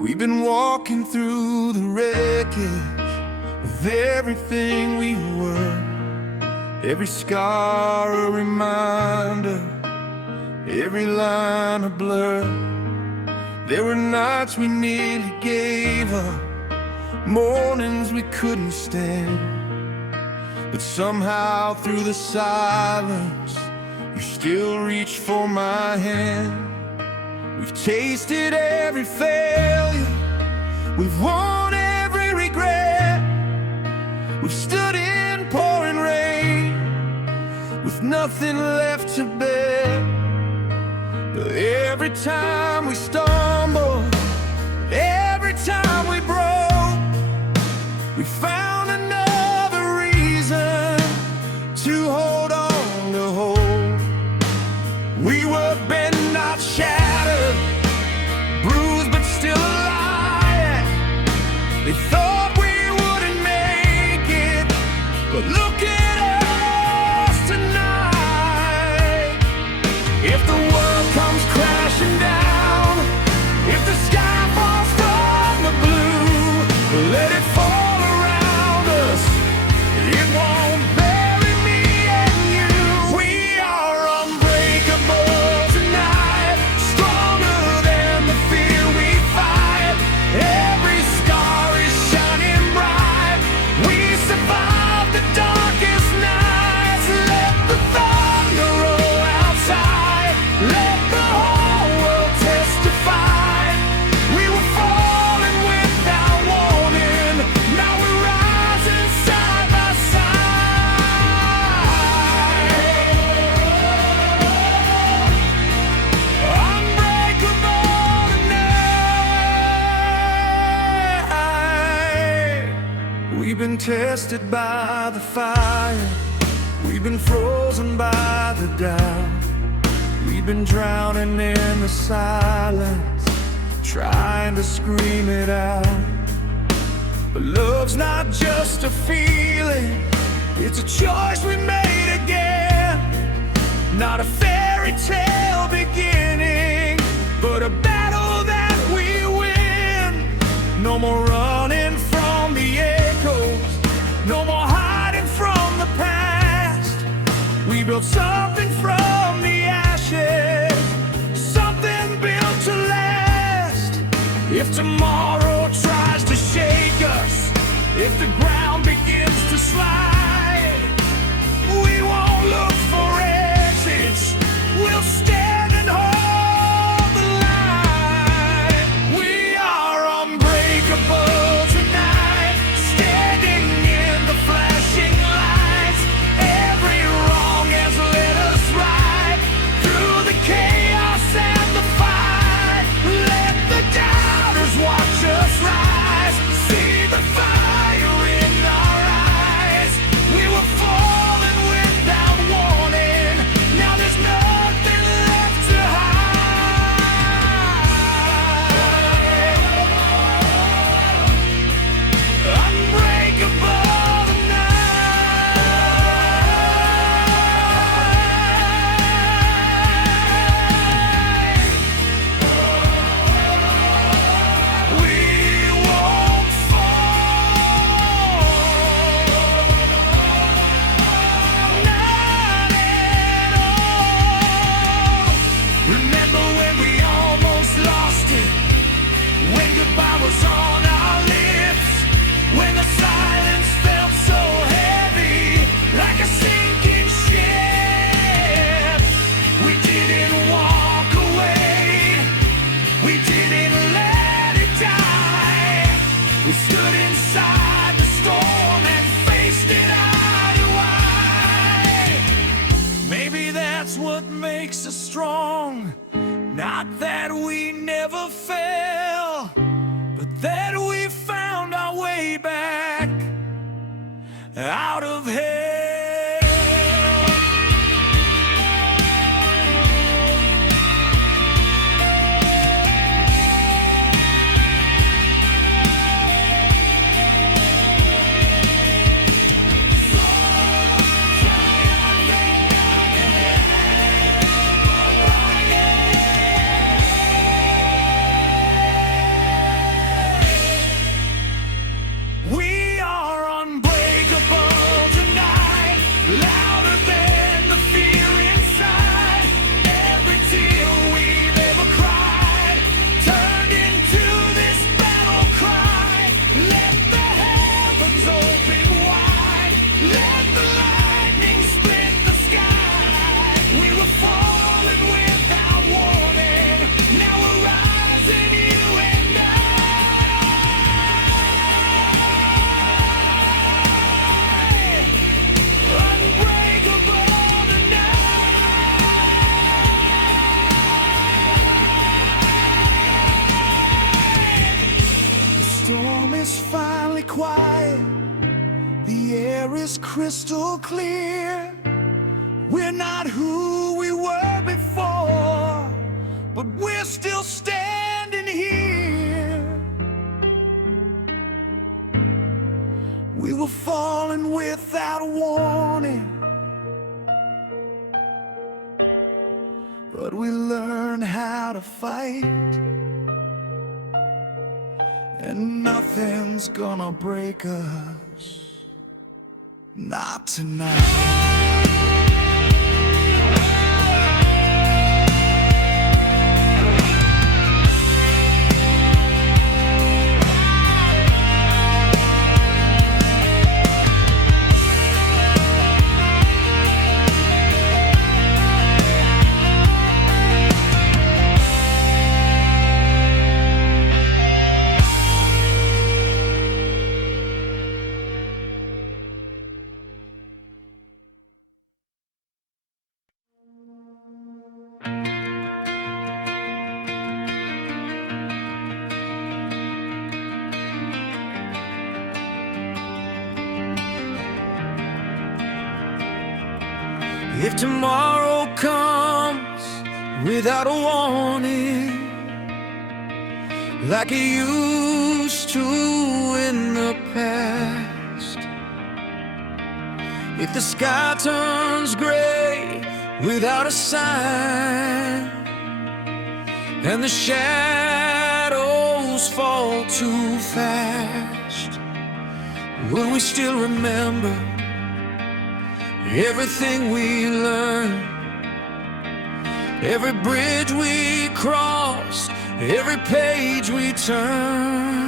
we've been walking through the wreckage of everything we were. Every scar a reminder, every line a blur. There were nights we nearly gave up, mornings we couldn't stand. But somehow through the silence, you still reach for my hand. We've tasted every failure, we've won every regret. We've stood in pouring rain with nothing left to bear. But every time we stumble, every time we broke, we found another reason to hold on to hope. We were bent, not shattered, bruised but still alive. They thought we wouldn't make it, but look at us tonight. If the world comes crashing down, if the sky falls from the blue, let it fall around us, it won't bury me and you. We are unbreakable tonight, stronger than the fear we fight. Every scar is shining bright, we survived the darkest nights. Let the thunder roll outside, let the whole world testify. We were falling without warning, now we're rising side by side. Unbreakable tonight. We've been tested by the fire, we've been frozen by the doubt. We've been drowning in the silence, trying to scream it out. But love's not just a feeling, it's a choice we made again. Not a fairy tale beginning, but a battle that we win. No more running from the echoes, no more hiding from the past. We built something from the ashes, something built to last. If tomorrow tries to shake us, if the ground begins to slide, we won't look for exits, we'll stand and hold the line. We are unbreakable tonight, standing in the flashing lights. Every wrong has led us right through the chaos and the fight. Let the doubters watch us rise, see the fire in our eyes. We were falling without warning, now there's nothing left to hide. Unbreakable tonight. We won't fall, not at all. Remember when we almost lost it, when goodbye was on our lips, when the silence felt so heavy, like a sinking ship. We didn't walk away, we didn't let it die. We stood inside the storm and faced it eye to eye. Maybe that's what makes us strong, not that we never fell, but that we found our way back out of hell. We are unbreakable tonight. crystal clear. We're not who we were before, but we're still standing here. We were falling without warning, but we learned how to fight, and nothing's gonna break us, not tonight. If tomorrow comes without a warning, like it used to in the past, if the sky turns gray without a sign, and the shadows fall too fast, will we still remember everything we learned, every bridge we crossed, every page we turned?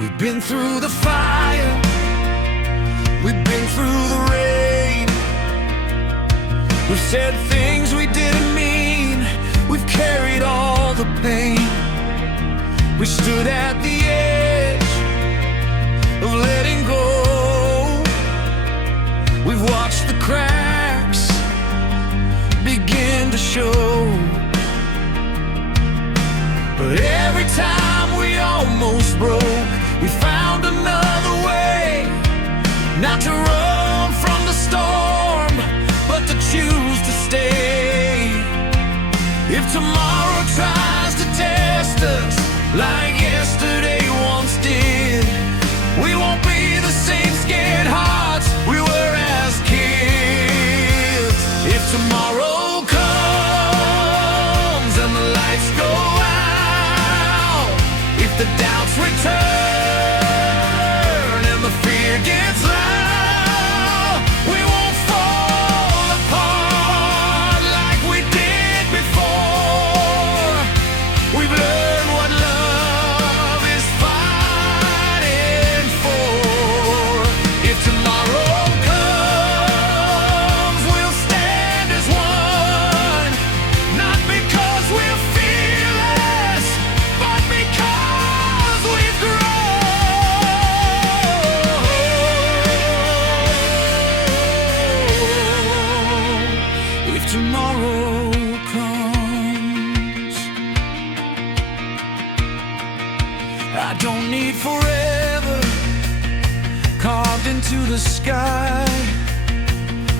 We've been through the fire, we've been through the rain, we've said things we didn't mean, we've carried all the pain. We stood at the edge of letting go. We've watched the cracks begin to show, but every time we almost broke, we found another way, not to run from the storm, but to choose to stay. If tomorrow tries to test us like yesterday once did, we won't be the same scared hearts we were as kids. If tomorrow comes and the lights go out, if the doubts return and the fear gets loud, we won't fall apart like we did before. We've learned what love is fighting for. If tomorrow comes, we'll stand as one, not because we're fearless, but because we've grown. If tomorrow comes, I don't need forever carved into the sky.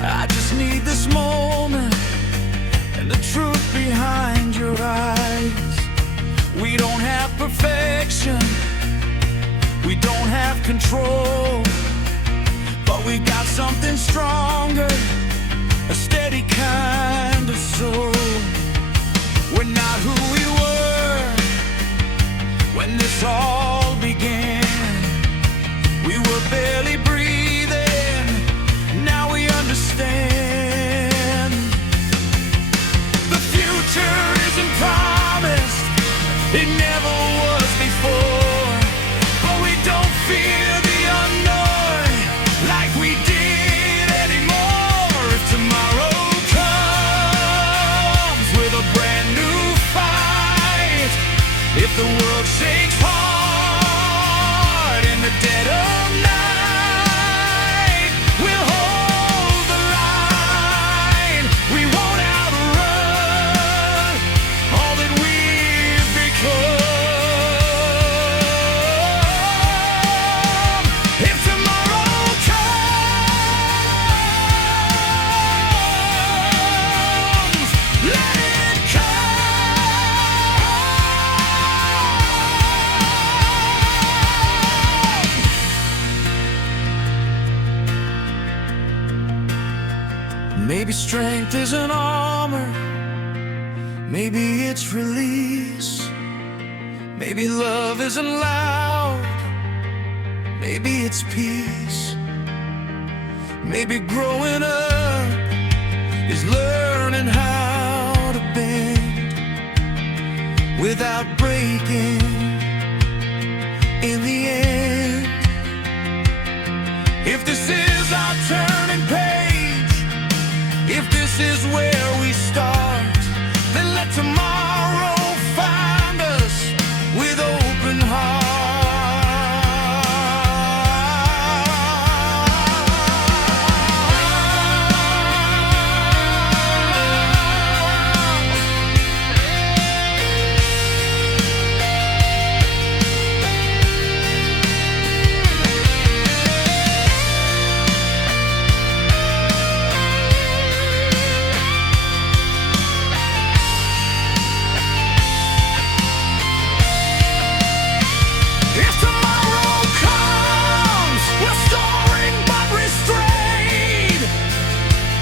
I just need this moment and the truth behind your eyes. We don't have perfection, we don't have control, but we got something stronger, a steady kind of soul. We're not who we were when this all began. We were barely breathing, now we understand. The future isn't promised, it never was before, but we don't fear the unknown like we did anymore. If tomorrow comes with a brand new fight, if the world shakes hard in the dead of night, we'll hold the line. We won't outrun all that we've become. strength isn't armor, maybe it's release. Maybe love isn't loud, maybe it's peace. Maybe growing up is learning how to bend without breaking in the end. If this is our turning page, if this is where we start, then let tomorrow find us with open hearts.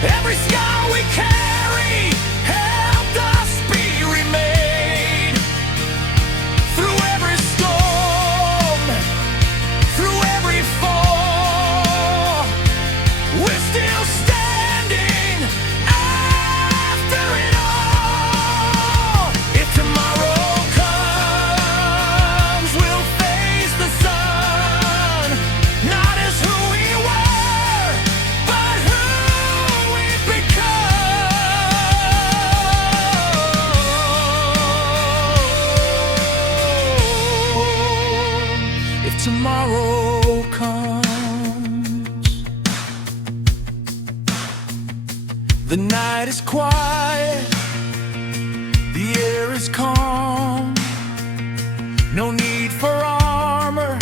Every scar we carry helped us be remade. Through every storm, through every fall, we're still standing after it all. If tomorrow comes, we'll face the sun, not as who we were, but who tomorrow comes. The night is quiet, the air is calm. No need for armor,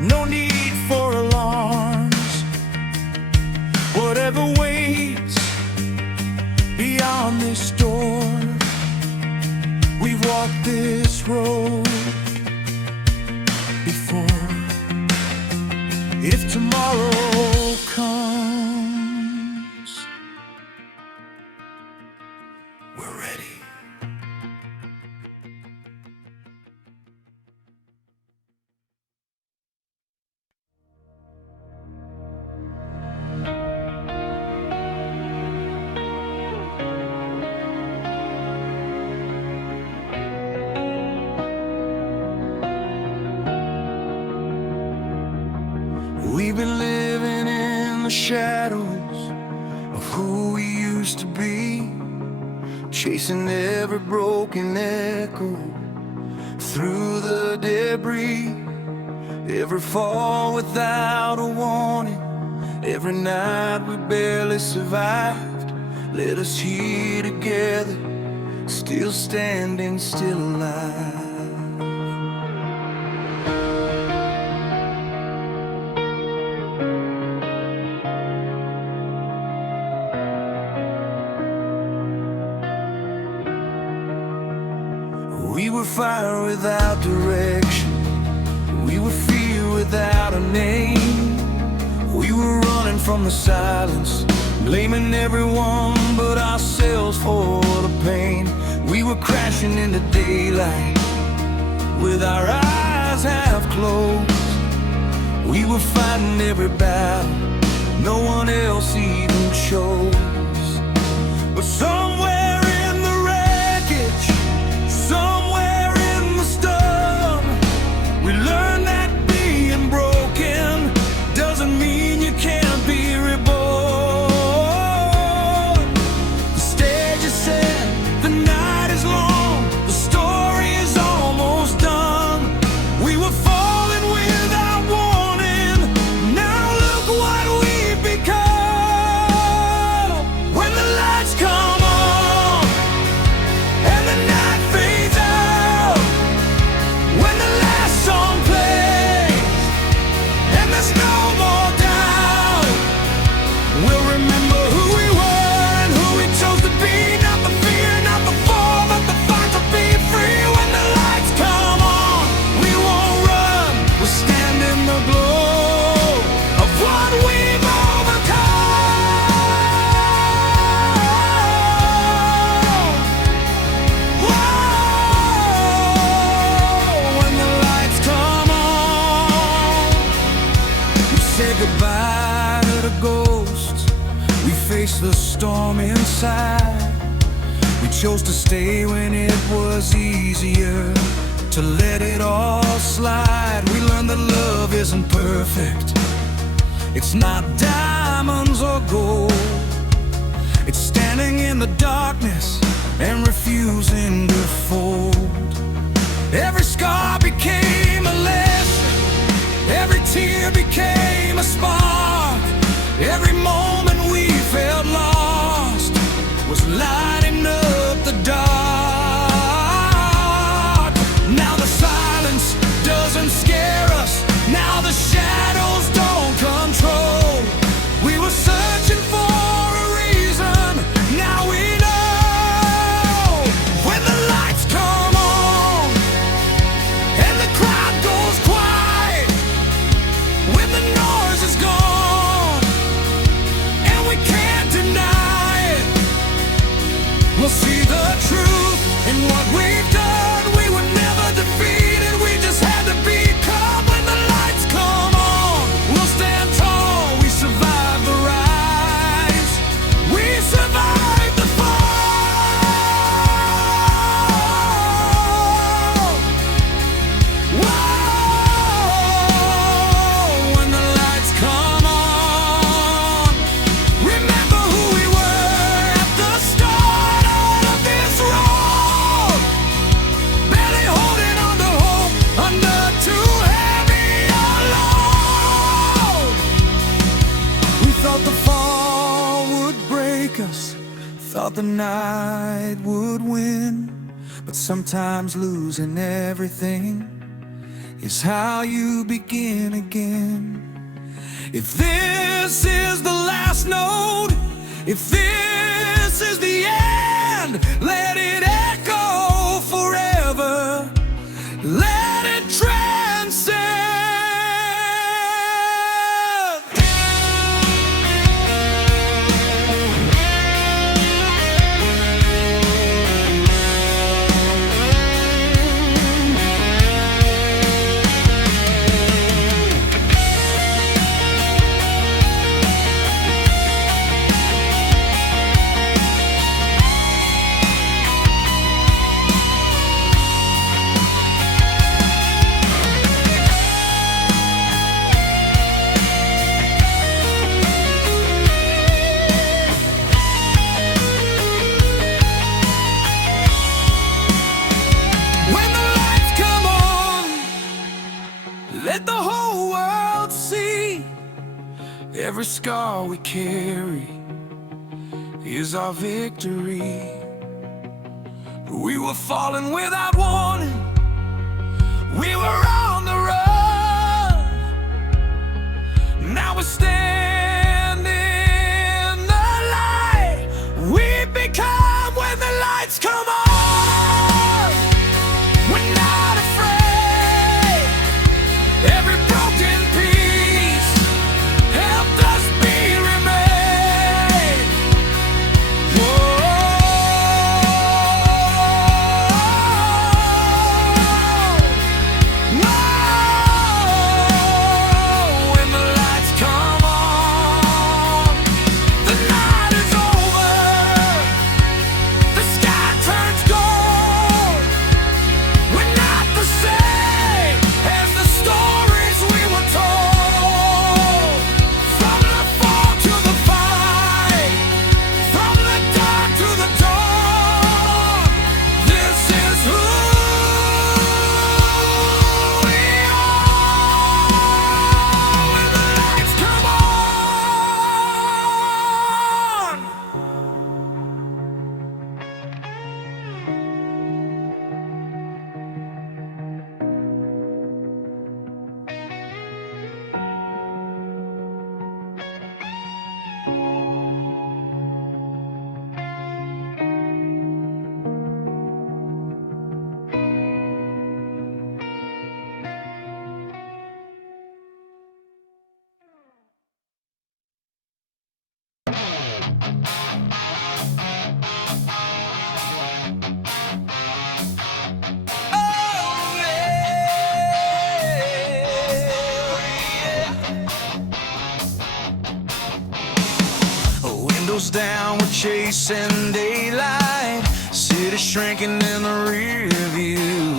no need for alarms. Whatever waits beyond this door, we've walked this road before. If tomorrow comes, we're ready. We've been living in the shadows of who we used to be, chasing every broken echo through the debris. Every fall without a warning, every night we barely survived, led us here together, still standing, still alive. We were fire without direction, we were fear without a name. We were running from the silence, blaming everyone but ourselves for the pain. We were crashing into daylight with our eyes half closed. We were fighting every battle no one else even chose. But somewhere in the wreckage, somewhere in the storm, we learned that being broken doesn't mean you can't be reborn. The stage is set, the night is long, the story is almost done. We were falling without warning, now look what we've become. When the lights come on, side. We chose to stay when it was easier to let it all slide. We learned that love isn't perfect. It's not diamonds or gold. It's standing in the darkness and refusing to fold. Every scar became a lesson. Every tear became a spark. Every moment we felt lost was lighting up the dark. Now the silence doesn't scare us. Now the shadows don't control. We were searching for a reason. Now we know. When the lights come on and the crowd goes quiet, when the noise is gone and we can't deny it, we'll see the truth in what we've done. We were never defeated, we just had to become. When the lights come on, we'll stand tall. We survived the rise, we survived the fall. Whoa, when the lights come on, remember who we were at the start of this road. Barely holding on to hope under too heavy a load. We thought the fall would break us, thought the night would win. But sometimes losing everything is how you begin again. If this is the last note, if this is the end, let it echo forever. Let it transcend. When the lights come on, let the whole world see. Every scar we carry is our victory. We were falling without warning. We were on the run. Now we're standing in the light. We become when the lights come on. We're not afraid. Every broken piece helped us be remade. Whoa, when the lights come on. chasing daylight, city shrinking in the rear view,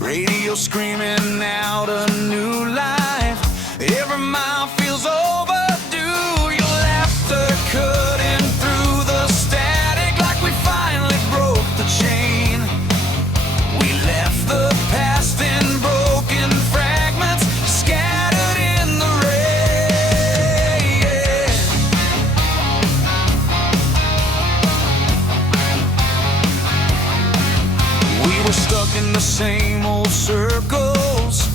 radio screaming out a new life. Every mile feels overdue. Your laughter cutting through the static like we finally broke the chain. We left the past in broken fragments, scattered in the rain. We were stuck in the same old circles,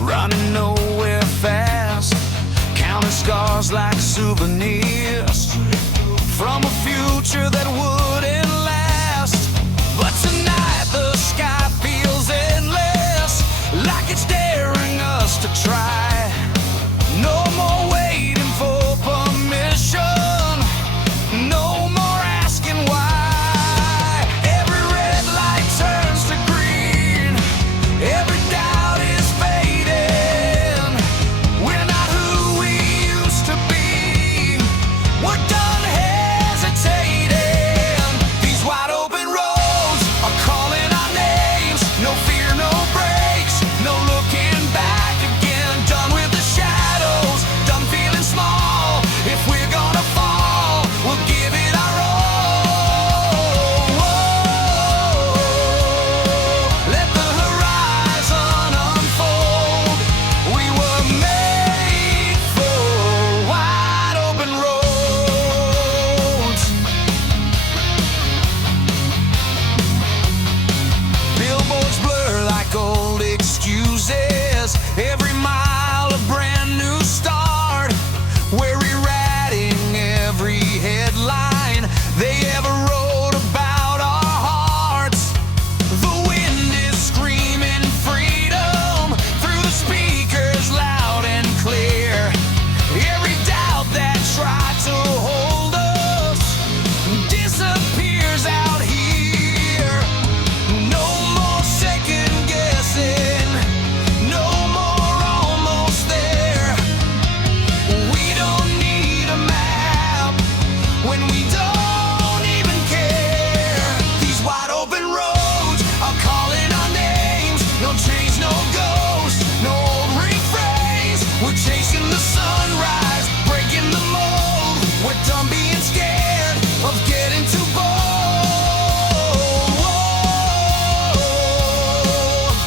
running nowhere fast, counting scars like souvenirs from a future that wouldn't last. But tonight the sky feels endless, like it's daring us to try. No more waiting for permission, no more asking why. Every red light turns to green, every doubt is fading. We're not who we used to be, we're done hesitating. These wide open roads are calling our names. No fear, no brakes, no looking back again. Done with the shadows, done feeling small. If we're gonna fall, we'll give it our all. Let the horizon unfold. We were made for wide open roads. Billboards blur like old excuses, every mile a brand new start. We're rewriting every headline they ever wrote about our hearts. The wind is screaming freedom through the speakers loud and clear. Every doubt that tried to hold us disappears out here. No more second guessing, no more almost there. We don't need a map when we don't even care. These wide open roads are calling our names. No change, no ghost, no old refrains. We're chasing the sunrise, breaking the mold. We're done being scared of getting too bold.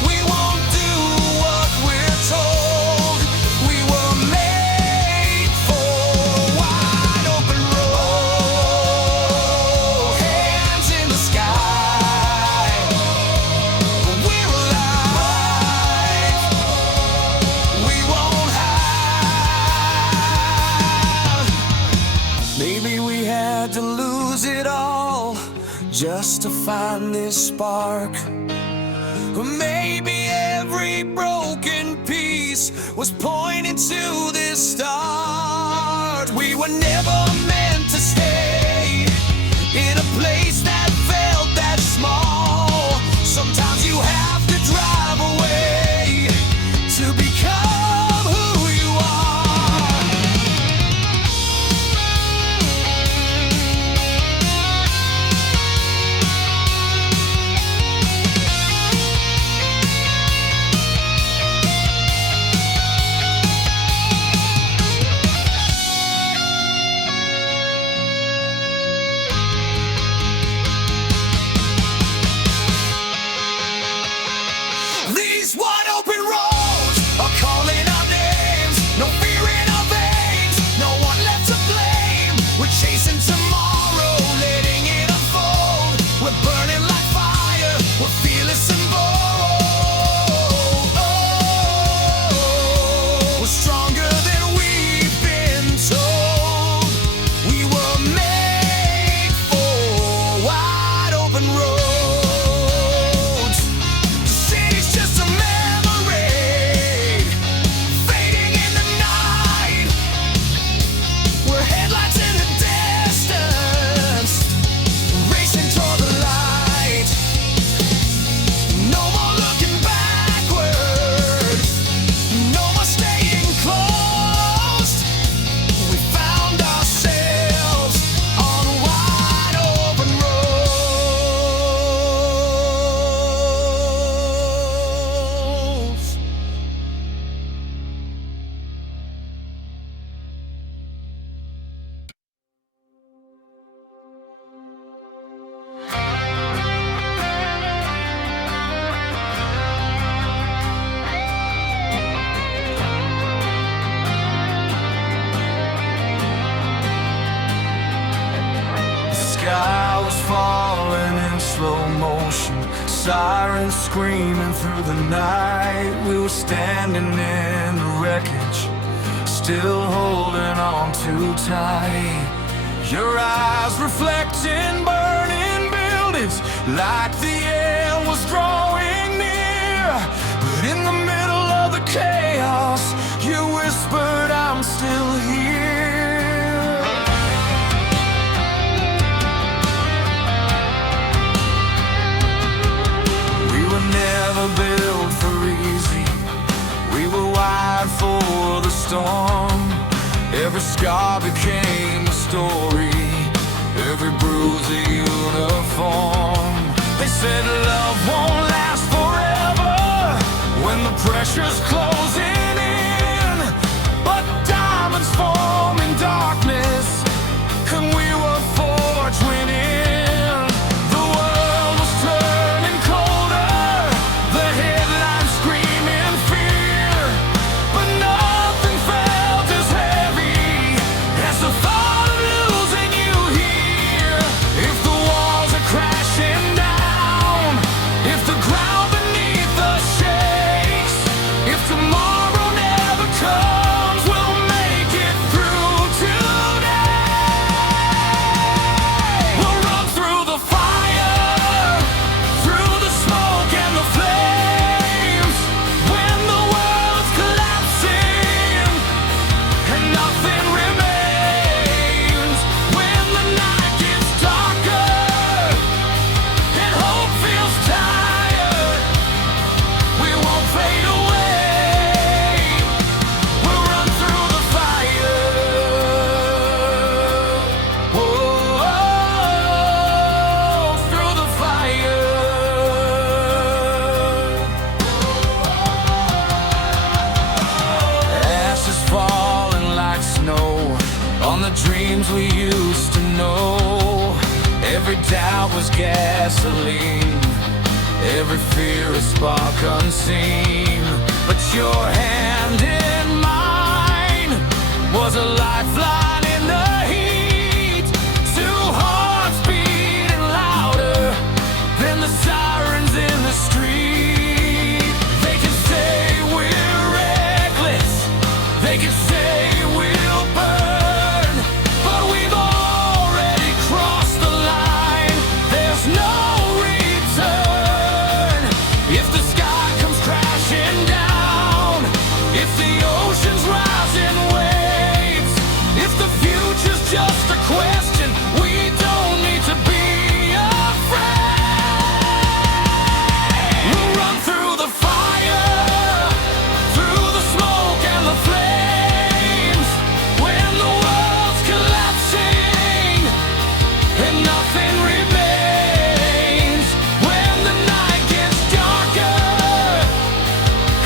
We won't do what we're told. We were made for wide open road. Hands in the sky, we're alive. We won't hide. Maybe we had to lose it all just to find this spark. Or maybe every broken piece was pointing to this start. We were never meant to stay in a place that felt that small. Sometimes you have to drive away to become who you are. slow motion, sirens screaming through the night. We were standing in the wreckage, still holding on too tight. Your eyes reflecting burning buildings, like the end was drawing near. But in the middle of the chaos, you whispered, I'm still here. We were never built for easy, we were wired for the storm. Every scar became a story, every bruise a uniform. They said love won't last forever when the pressure's closing in, but diamonds form in darkness, and we were forged within. The world was turning colder, the headlines screaming fear, but nothing felt as heavy as the thought of losing you here. If the walls are crashing down, if the ground beneath us shakes, if tomorrow never comes, we'll make it through today. We'll run through the fire, through the smoke and the flames, when the world's collapsing and nothing remains. When the night gets darker and hope feels tired, we won't fade away. We'll run through the fire. Whoa, through the fire. Ashes falling like snow on the dreams we used to know. Every doubt was gasoline, every fear a spark unseen. But your hand in mine was a lifeline in the heat. Two hearts beating louder than the sirens in the street. They can say we're reckless, they can say we'll burn, but we've already crossed the line. There's no return. If the sky comes crashing down, if the oceans rise in waves, if the future's just a question, we don't need to be afraid. We'll run through the fire, through the smoke and the flames, when the world's collapsing and nothing remains. When the night gets darker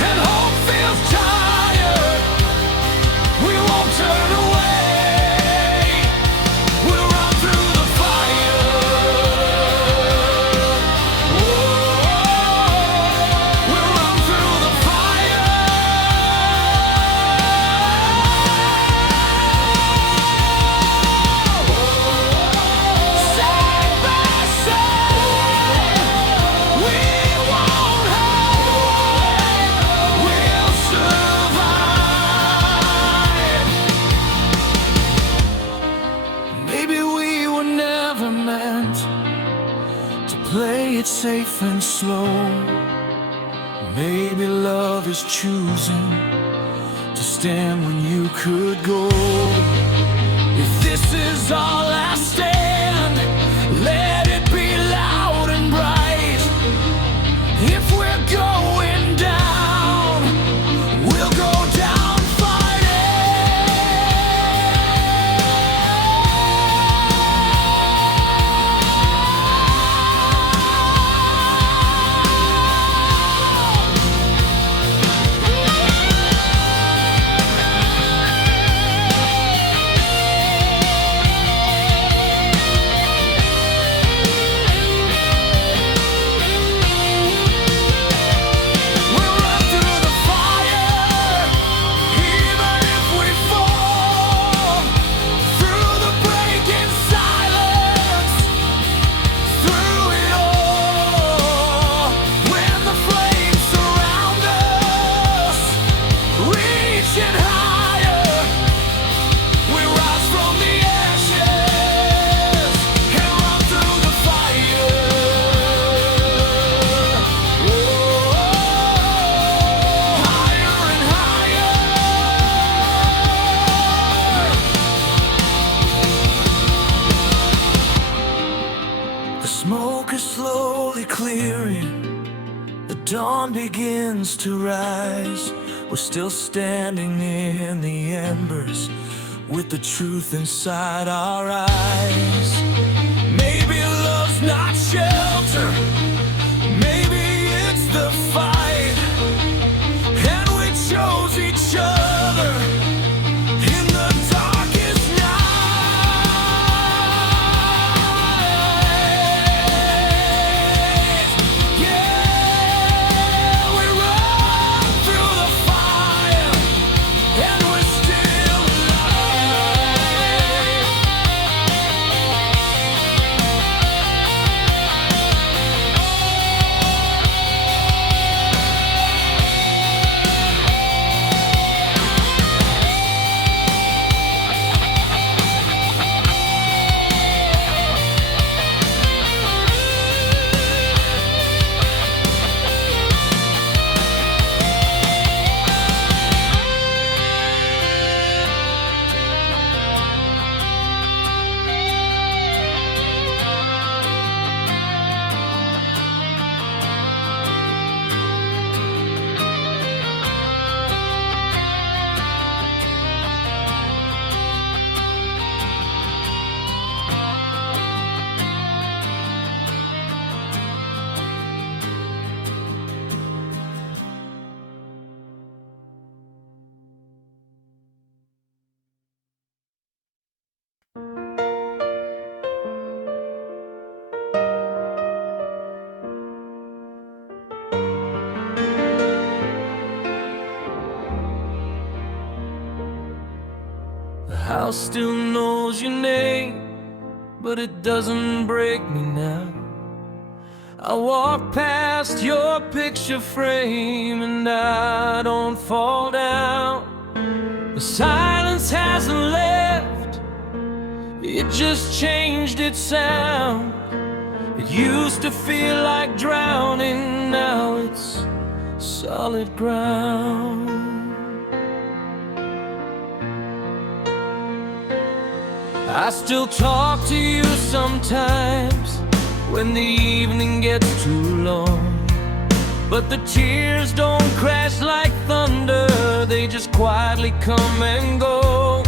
and hope feels tired, we won't turn away. We'll run through the fire. Whoa, we'll run through the fire. Side by side, we won't hide, we'll survive. Maybe we were never meant to play it safe and slow. Maybe love is choosing to stand when you could go. If this is all I stand, let it be loud and bright. If we're going down, we'll go down fighting. slowly clearing, the dawn begins to rise. We're still standing in the embers with the truth inside our eyes. Maybe love's not shelter, maybe it's the fight, and we chose each other in the darkest night. Yeah, we run through the fire, and we're still alive. The house still knows your name, but it doesn't break me now. I walk past your picture frame and I don't fall down. The silence hasn't left, it just changed its sound. It used to feel like drowning, now it's solid ground. I still talk to you sometimes when the evening gets too long, but the tears don't crash like thunder, they just quietly come and go.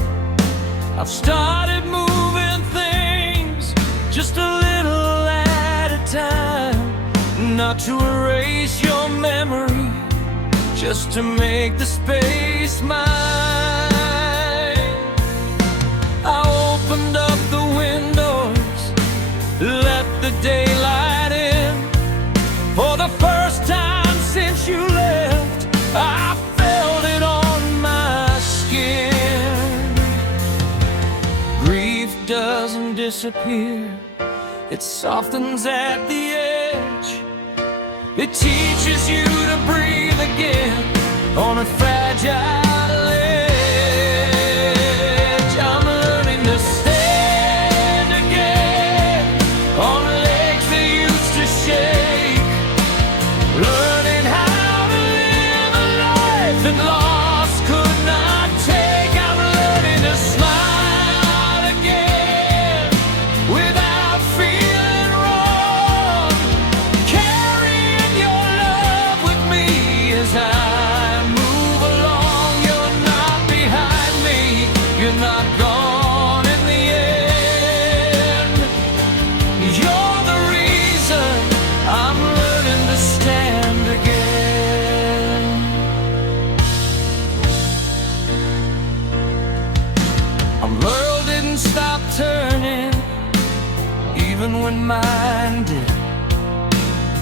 I've started moving things just a little at a time, not to erase your memory, just to make the space mine. I opened up the windows, let the daylight in. For the first time since you left, I felt it on my skin. Grief doesn't disappear, it softens at the edge. It teaches you to breathe again on a fragile edge. I'm learning to stand again on legs that used to shake, learning how to live a life that loss could not take. I'm learning to smile again without feeling wrong, carrying your love with me as I move along. You're not behind me, you're not gone in the end. You're the reason I'm learning to stand again. Our world didn't stop turning, even when mine did.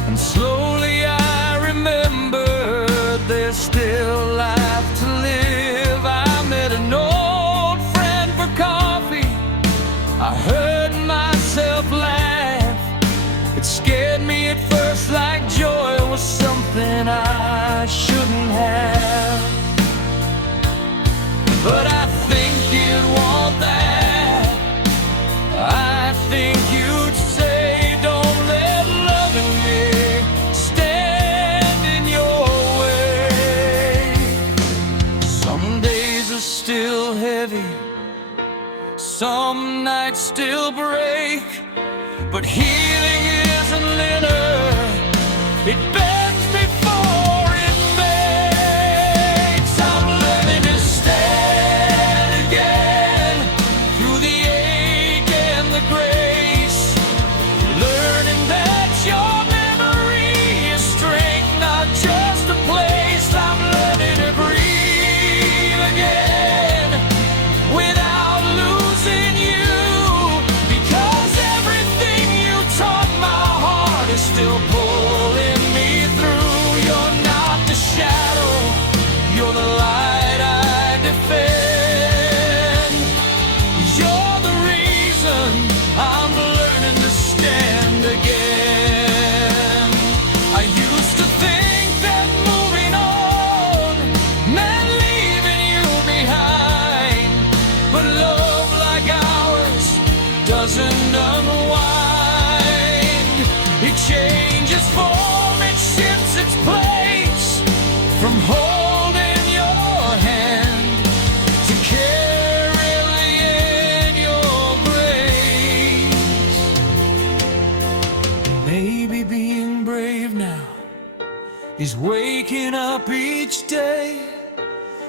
And slowly I remembered there's still life to live. I met an old friend for coffee, I heard myself laugh. It scared me at first like joy was something I shouldn't have. But I think you'd want that, I think you'd say, don't let loving me stand in your way. Some days are still heavy, some nights still break, but healing isn't linear. still pulling me through. You're not the shadow, you're the light I defend. You're the reason I'm learning to stand again. I used to think that moving on meant leaving you behind, but love like ours doesn't unwind. It changes form, it shifts its place, from holding your hand to carrying in your grace. Maybe being brave now is waking up each day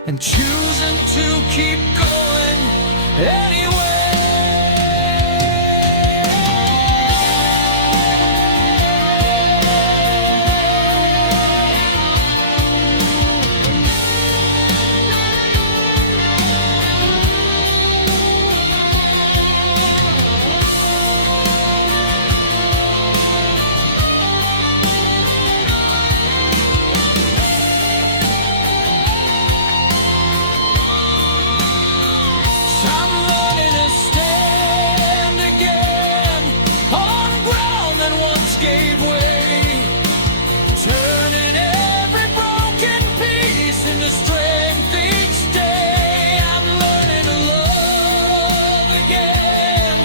and choosing to keep going anyway. I'm learning to stand again on ground that once gave way, turning every broken piece into strength each day. I'm learning to love again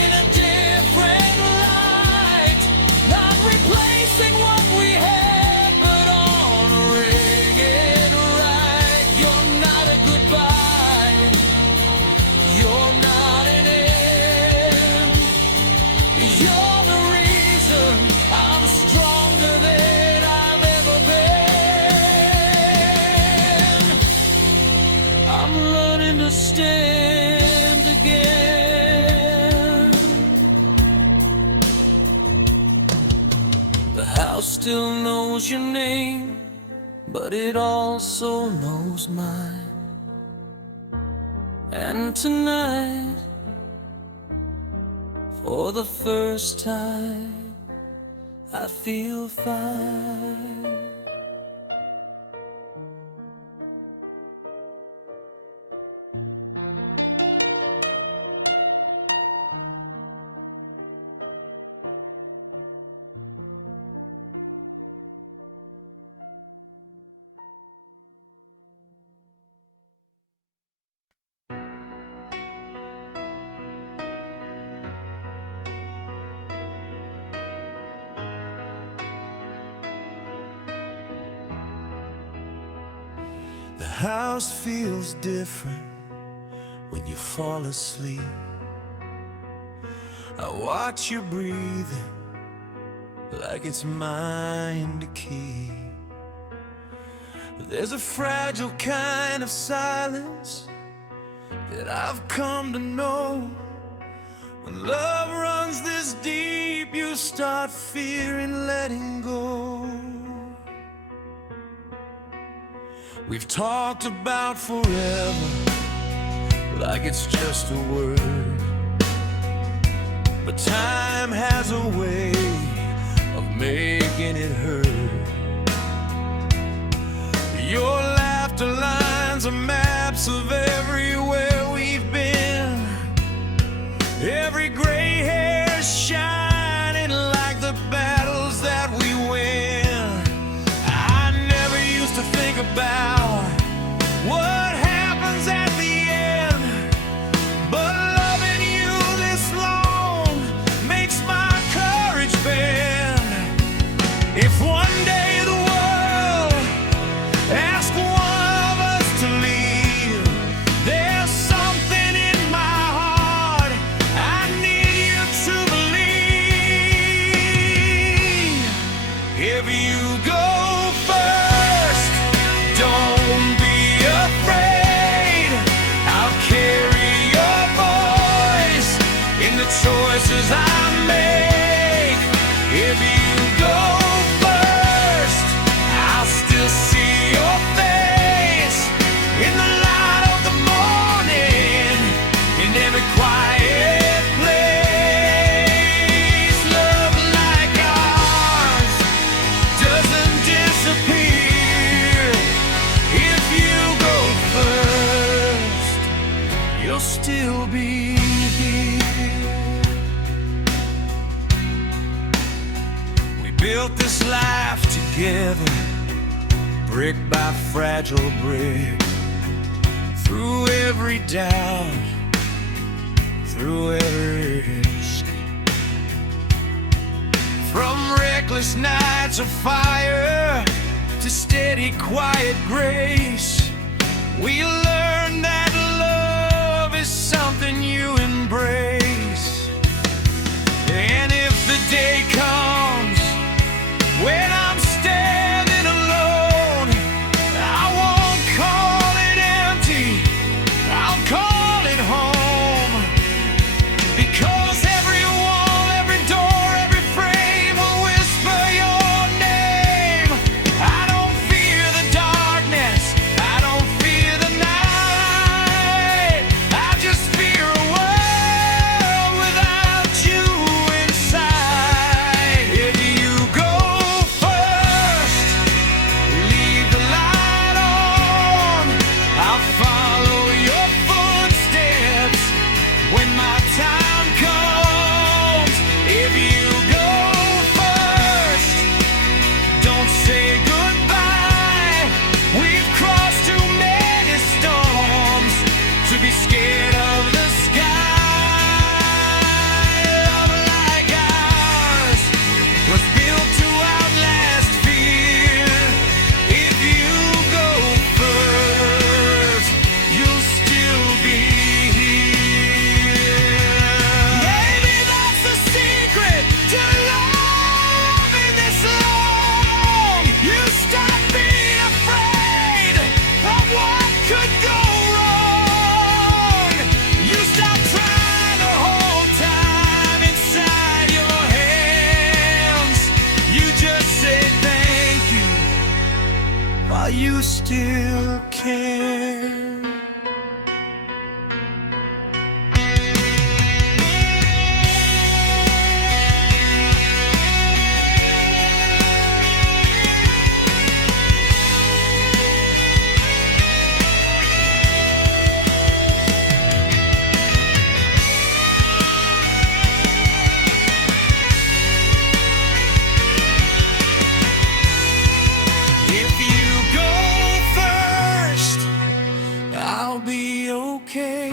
in a different light, not replacing what we had, but honoring it right. You're not a goodbye, you're not an end. You're the reason I'm stronger than I've ever been. I'm learning to stand again. The house still knows your name, but it also knows mine. And tonight, for the first time, I feel fine. The house feels different when you fall asleep. I watch you breathing like it's mine to keep. There's a fragile kind of silence that I've come to know. When love runs this deep, you start fearing letting go. We've talked about forever like it's just a word, but time has a way of making it hurt. Your laughter lines are maps of everywhere we've been. Every gray hair shining like the battles that we win. I never used to think about what happens at the end, but loving you this long makes my courage bend. If one day the world asks one of us to leave, there's something in my heart I need you to believe. If you go first, don't be afraid. I'll carry your voice in the choices I make. If you go first, I'll still see your face in the light of the morning, in every quiet place. Love like ours built this life together, brick by fragile brick, through every doubt, through every risk. From reckless nights of fire to steady, quiet grace, we learned that love is something you embrace. And if the day comes when I'm standing alone, I won't call it empty, I'll call it home. Because every wall, every door, every frame will whisper your name. I don't fear the darkness, I don't fear the night, I just fear a world without you inside. If you go first, leave the light on, I'll follow your footsteps when my time comes. If you go first, don't say goodbye. We've crossed too many storms to be scared of the sky. Love like ours was built to outlast fear. If you go first, you'll still be here. Maybe that's the secret to loving this long. You stop being afraid of what could go wrong. You stop trying to hold time inside your hands. You just say thank you while you still can. If you go first, I'll be okay,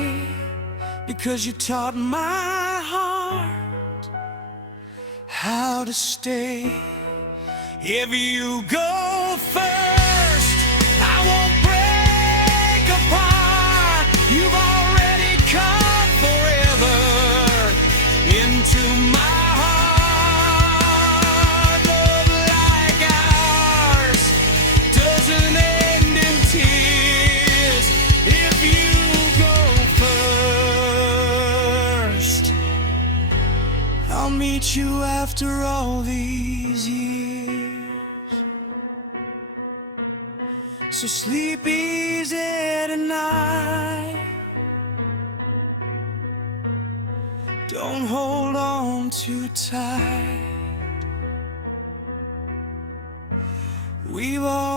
because you taught my heart how to stay. If you go first, I won't break apart. You've already come forever into my heart. Love like ours doesn't end in tears. If you go first, I'll meet you after all these years. So sleep easy tonight, don't hold on too tight. We've all